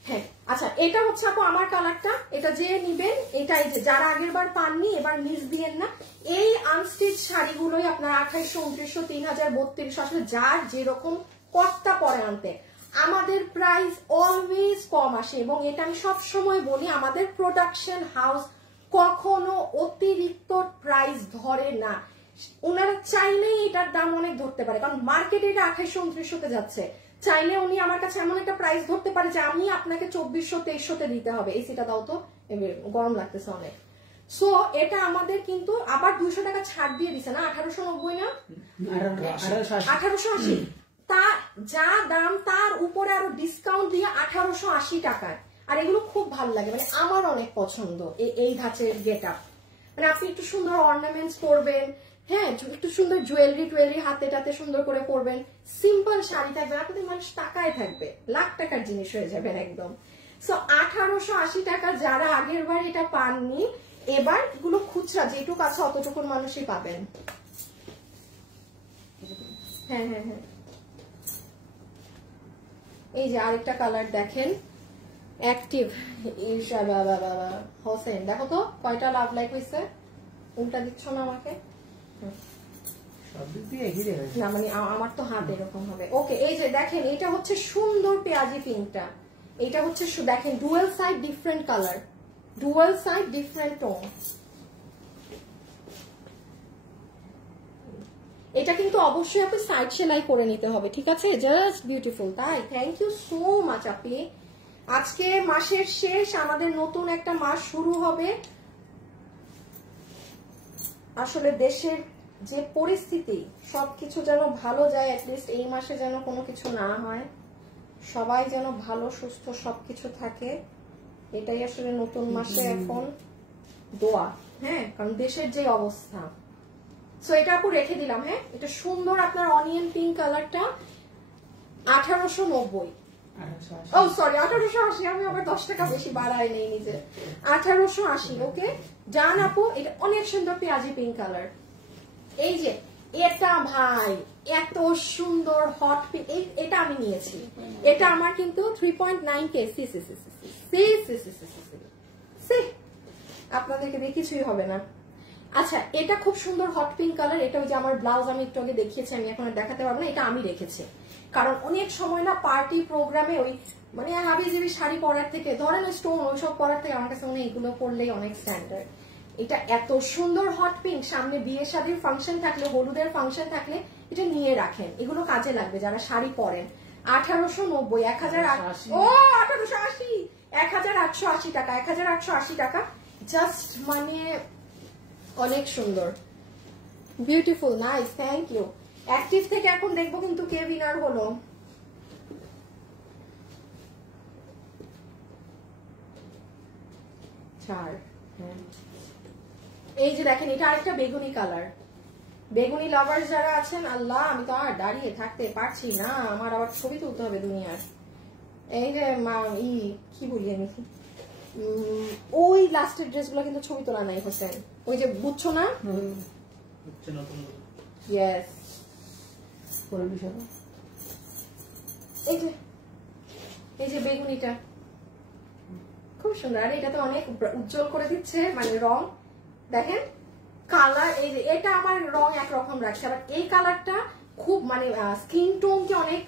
হ্যাঁ আচ্ছা, এটা হচ্ছে আপু আমার কালারটা, এটা যে নিবেন, এটা এই যে যারা আগের বার পাননি এবার মিস দিয়েন না। এই আনস্টিচ শাড়িগুলোই আপনার 2800, 2900, 3000, 3200, আসলে যার যেরকম কর্তা পরে আনতে, আমাদের প্রাইস অলওয়েজ কম আসে। এবং এটা আমি সবসময় বলি, আমাদের প্রোডাকশন হাউস কখনো অতিরিক্ত প্রাইস ধরে না। ওনারা চাইলেই এটার দাম অনেক ধরতে পারে, কারণ মার্কেটে এটা 2800, 2900-তে যাচ্ছে। চাইলে উনি আমার কাছে এমন একটা প্রাইস ধরতে পারে যে আমি আপনাকে 2400, 2300-তে দিতে হবে। এসিটা দাও তো, গরম লাগতেছে অনেক। সো এটা আমাদের কিন্তু আবার 200 টাকা ছাড় দিয়ে দিছে না, 1890 না 1880, তা যা দাম তার উপরে আরো ডিসকাউন্ট দিয়ে 1880 টাকায়। আর এগুলো খুব ভালো লাগে, মানে আমার অনেক পছন্দ এই ধাঁচের গেটআপ। মানে আপনি একটু সুন্দর অর্নামেন্টস করবেন, হ্যাঁ একটু সুন্দর জুয়েলারি হাতে টাতে সুন্দর করে পরবেন, সিম্পল শাড়ি থাকবে, আপনাদের মানুষ টাকায় থাকবে, লাখ টাকার জিনিস হয়ে যাবেন একদম। সো 1880 টাকা যারা আগের বার এটা পাননি, এবার এগুলো খুচরা যেটুকু আছে অতটুকুর মানুষই পাবেন। হ্যাঁ হ্যাঁ হ্যাঁ, এই যে আরেকটা কালার দেখেন, অ্যাক্টিভ হোসেন, দেখো তো কয়টা লাভ লাইক হয়েছে। উল্টা দিচ্ছ না আমাকে, না মানে আমার তো হাত এরকম হবে। ওকে, এই যে দেখেন এটা হচ্ছে সুন্দর পেঁয়াজি পিঙ্কটা, এটা হচ্ছে দেখেন dual side different colour, dual side different tone. এটা কিন্তু অবশ্যই আপনি সাইড সেলাই করে নিতে হবে, ঠিক আছে? Just beautiful. তাই থ্যাংক ইউ সো মাচ আপনি। আজকে মাসের শেষ, আমাদের নতুন একটা মাস শুরু হবে। আসলে দেশের যে পরিস্থিতি, সবকিছু যেন ভালো যায়, অ্যাটলিস্ট এই মাসে যেন কোনো কিছু না হয়, সবাই যেন ভালো সুস্থ সবকিছু থাকে, এটাই আসলে নতুন মাসে এখন দোয়া। হ্যাঁ, কারণ দেশের যে অবস্থা। সো এটা আপু রেখে দিলাম। হ্যাঁ, এটা সুন্দর আপনার অনিয়ন পিঙ্ক কালারটা 1890। ও সরি 1880, আমি আবার 10 টাকা বেশি বাড়াই নেই নিজে। 1880। ওকে ডান আপু। এটা অনেক সুন্দর পেঁয়াজি পিঙ্ক কালার। এই যে এটা ভাই এত সুন্দর হট পিঙ্ক, এটা আমি নিয়েছি। এটা আমার কিন্তু 3.9K। আপনাদেরকে দিয়ে কিছুই হবে না। আচ্ছা, এটা খুব সুন্দর হট পিঙ্ক কালার। এটা ওই যে আমার ব্লাউজ আমি একটু আগে দেখিয়েছি, আমি এখন দেখাতে পারবো না, এটা আমি রেখেছি। কারণ অনেক সময় না পার্টি প্রোগ্রামে ওই মানে হাবিজাবি শাড়ি পরার থেকে, ধরেন স্টোন ওইসব পরার থেকে আমার কাছে মনে হয় এগুলো পরলেই অনেক স্ট্যান্ডার্ড। এটা এত সুন্দর হট পিঙ্ক, সামনে বিয়ে শাড়ির ফাংশন থাকলে, হলুদের ফাংশন থাকলে এটা নিয়ে রাখেন, এগুলো কাজে লাগবে যারা শাড়ি পরেন। 1890, 1880, ও 1880, 1880 টাকা, 1880 টাকা। জাস্ট মানে অনেক সুন্দর, beautiful, nice, thank you. Active থেকে এখন দেখবো কিন্তু কে উইনার হলো। এই যে দেখেন, এটা আরেকটা বেগুনি কালার। বেগুনি লাভার যারা আছেন, আল্লাহ আমি তো আর দাঁড়িয়ে থাকতে পারছি না, আমার আবার ছবি তুলতে হবে দুনিয়ার। এই যে কি বলি আমি, ওই লাস্টের ড্রেসগুলো কিন্তু ছবি তোলা নাই হোসেন, ওই যে বুঝছো না? ইয়েস, এই যে বেগুনিটা খুব সুন্দর, আর এটা তো অনেক উজ্জ্বল করে দিচ্ছে মানে রং। দেখেন কালার, এই যে এটা আমার রং একরকম রাখছে, আবার এই কালারটা খুব মানে স্কিন টোনকে অনেক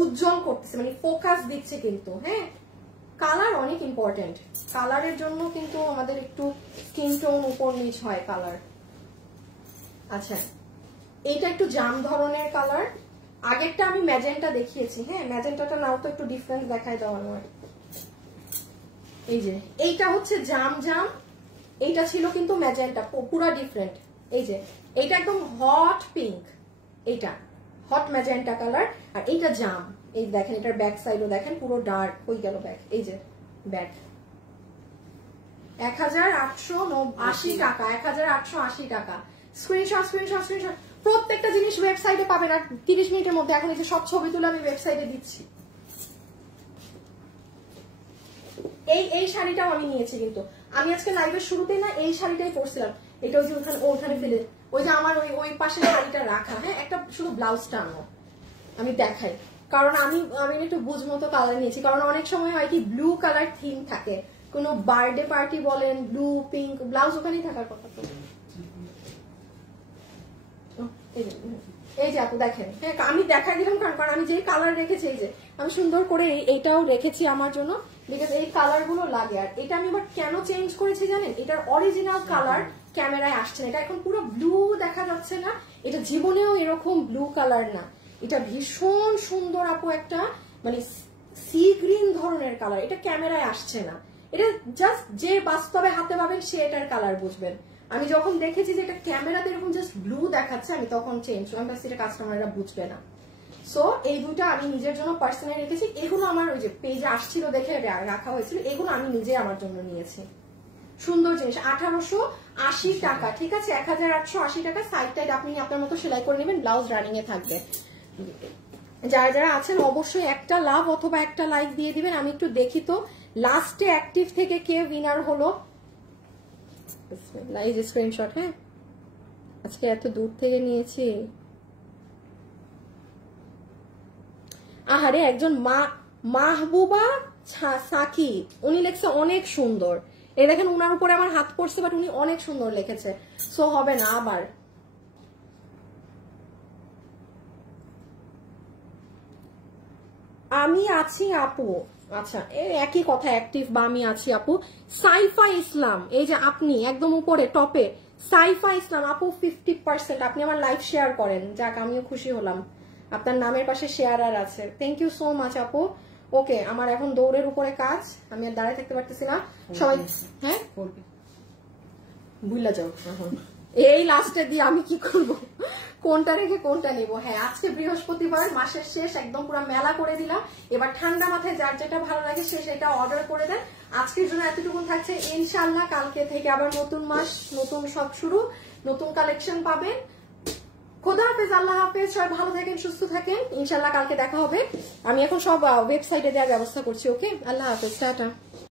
উজ্জ্বল করতেছে, মানে ফোকাস দিচ্ছে কিন্তু। হ্যাঁ, কালার অনেক ইম্পর্টেন্ট, কালারের জন্য কিন্তু আমাদের একটু স্কিন টোন উপর নিচ হয় কালার। আচ্ছা, এইটা একটু জাম ধরনের কালার, আগেরটা আমি ম্যাজেন্টা দেখিয়েছি। হ্যাঁ, ম্যাজেন্টাটা নাও তো একটু ডিফারেন্স দেখায় দেওয়া নয়। এই যে এইটা হচ্ছে জাম জাম, এইটা ছিল কিন্তু ম্যাজেন্টা, পুরো ডিফারেন্ট। এই যে এইটা একদম হট পিঙ্ক, এইটা হট ম্যাজেন্টা কালার, আর এইটা জাম। এই দেখেন এটার ব্যাক সাইডও দেখেন পুরো ডার্ক হয়ে গেল ব্যাক। এই যে ব্যাক 1880 টাকা, 1880 টাকা। স্ক্রিনশট স্ক্রিনশট স্ক্রিনশট, প্রত্যেকটা জিনিস ওয়েবসাইটে পাবেন আর 30 মিনিটের মধ্যে। এখন এই যে সব ছবি তুলে আমি ওয়েবসাইটে দিচ্ছি। এই শাড়িটাও আমি নিয়েছি, কিন্তু আমি আজকে লাইভের শুরুতে না এই শাড়িটাই পরছিলাম। এটা ওই যে ওখানে ফেলে, ওই যে আমার ওই পাশে শাড়িটা রাখা। হ্যাঁ, একটা শুধু ব্লাউজটা আনো, আমি দেখাই, কারণ আমি একটু বুঝমতো কালার নিয়েছি। কারণ অনেক সময় হয় কি ব্লু কালার থিম থাকে, কোনো বার্থডে পার্টি বলেন, ব্লু পিঙ্ক ব্লাউজ ওখানেই থাকার কথা। তো এই যে আপু দেখেন, হ্যাঁ আমি দেখাই দিলাম, কারণ আমি যে কালার রেখেছি, এই যে আমি সুন্দর করে এইটাও রেখেছি আমার জন্য, বিকজ এই কালার গুলো লাগে। আর এটা আমি আবার কেন চেঞ্জ করেছি জানেন, এটার অরিজিনাল কালার ক্যামেরায় আসছে না, এটা এখন পুরো ব্লু দেখা যাচ্ছে না, এটা জীবনেও এরকম ব্লু কালার না, এটা ভীষণ সুন্দর আপু একটা মানে সি গ্রিন ধরনের কালার, এটা ক্যামেরায় আসছে না, এটা জাস্ট যে বাস্তবে হাতে পাবেন সে এটার কালার বুঝবেন। আমি যখন দেখেছি যে এটা ক্যামেরাতে এরকম জাস্ট ব্লু দেখাচ্ছে, আমি তখন চেঞ্জ করলাম, সেটা কাস্টমাররা বুঝবে না। সো এই দুইটা আমি নিজের জন্য পার্সোনালি রেখেছি, এগুলো আমার ওই যে পেজে আসছিল দেখে রাখা হয়েছিল, এগুলো আমি নিজে আমার জন্য নিয়েছি। সুন্দর জিনিস, 1880 টাকা, ঠিক আছে, 1880 টাকা। সাইড টাইড আপনি আপনার মতো সেলাই করে নেবেন, ব্লাউজ রানিং এ থাকবে। যারা যারা আছেন অবশ্যই একটা লাভ অথবা একটা লাইক দিয়ে দিবেন। আমি একটু দেখি তো লাস্টে অ্যাক্টিভ থেকে কে উইনার হলো। এই যে স্ক্রিনশট, হ্যাঁ আজকে এত দূর থেকে নিয়েছি। আহারে, একজন মাহবুবা সাকি, উনি লেখছে অনেক সুন্দর। এই দেখেন উনার উপরে আমার হাত পড়ছে, বাট উনি অনেক সুন্দর লিখেছে। সো হবে না আবার। আমি আছি আপু, আচ্ছা, এই একই কথা, অ্যাক্টিভ বা আমি আছি আপু। সাইফা ইসলাম, এই যে আপনি একদম উপরে টপে, সাইফা ইসলাম আপু 50%। আপনি আমার লাইভ শেয়ার করেন, যাক আমিও খুশি হলাম। আপনার নামের পাশে শেয়ারার আছে, থ্যাংক ইউ সো মাচ আপু। ওকে, আমার এখন দৌড়ের উপরে কাজ, আমি আর দাঁড়ায় থাকতে পারতেছি না। সবাই হ্যাঁ ভুলে যাও এখন, এই লাস্টে দিয়ে আমি কি করব, কোনটা রেখে কোনটা নেব। হ্যাঁ, আজকে বৃহস্পতিবার, মাসের শেষ, একদম পুরো মেলা করে দিলাম। এবার ঠান্ডা মাথায় যার যেটা ভালো লাগে সে সেটা অর্ডার করে দেন। আজকের জন্য এতটুকু থাকছে, ইনশাআল্লাহ কালকে থেকে আবার নতুন মাস, নতুন সব শুরু, নতুন কালেকশন পাবেন। খোদা হাফেজ, আল্লাহ হাফেজ, সবাই ভালো থাকেন, সুস্থ থাকেন, ইনশাআল্লাহ কালকে দেখা হবে। আমি এখন সব ওয়েবসাইটে দেওয়ার ব্যবস্থা করছি। ওকে, আল্লাহ হাফেজ, টাটা।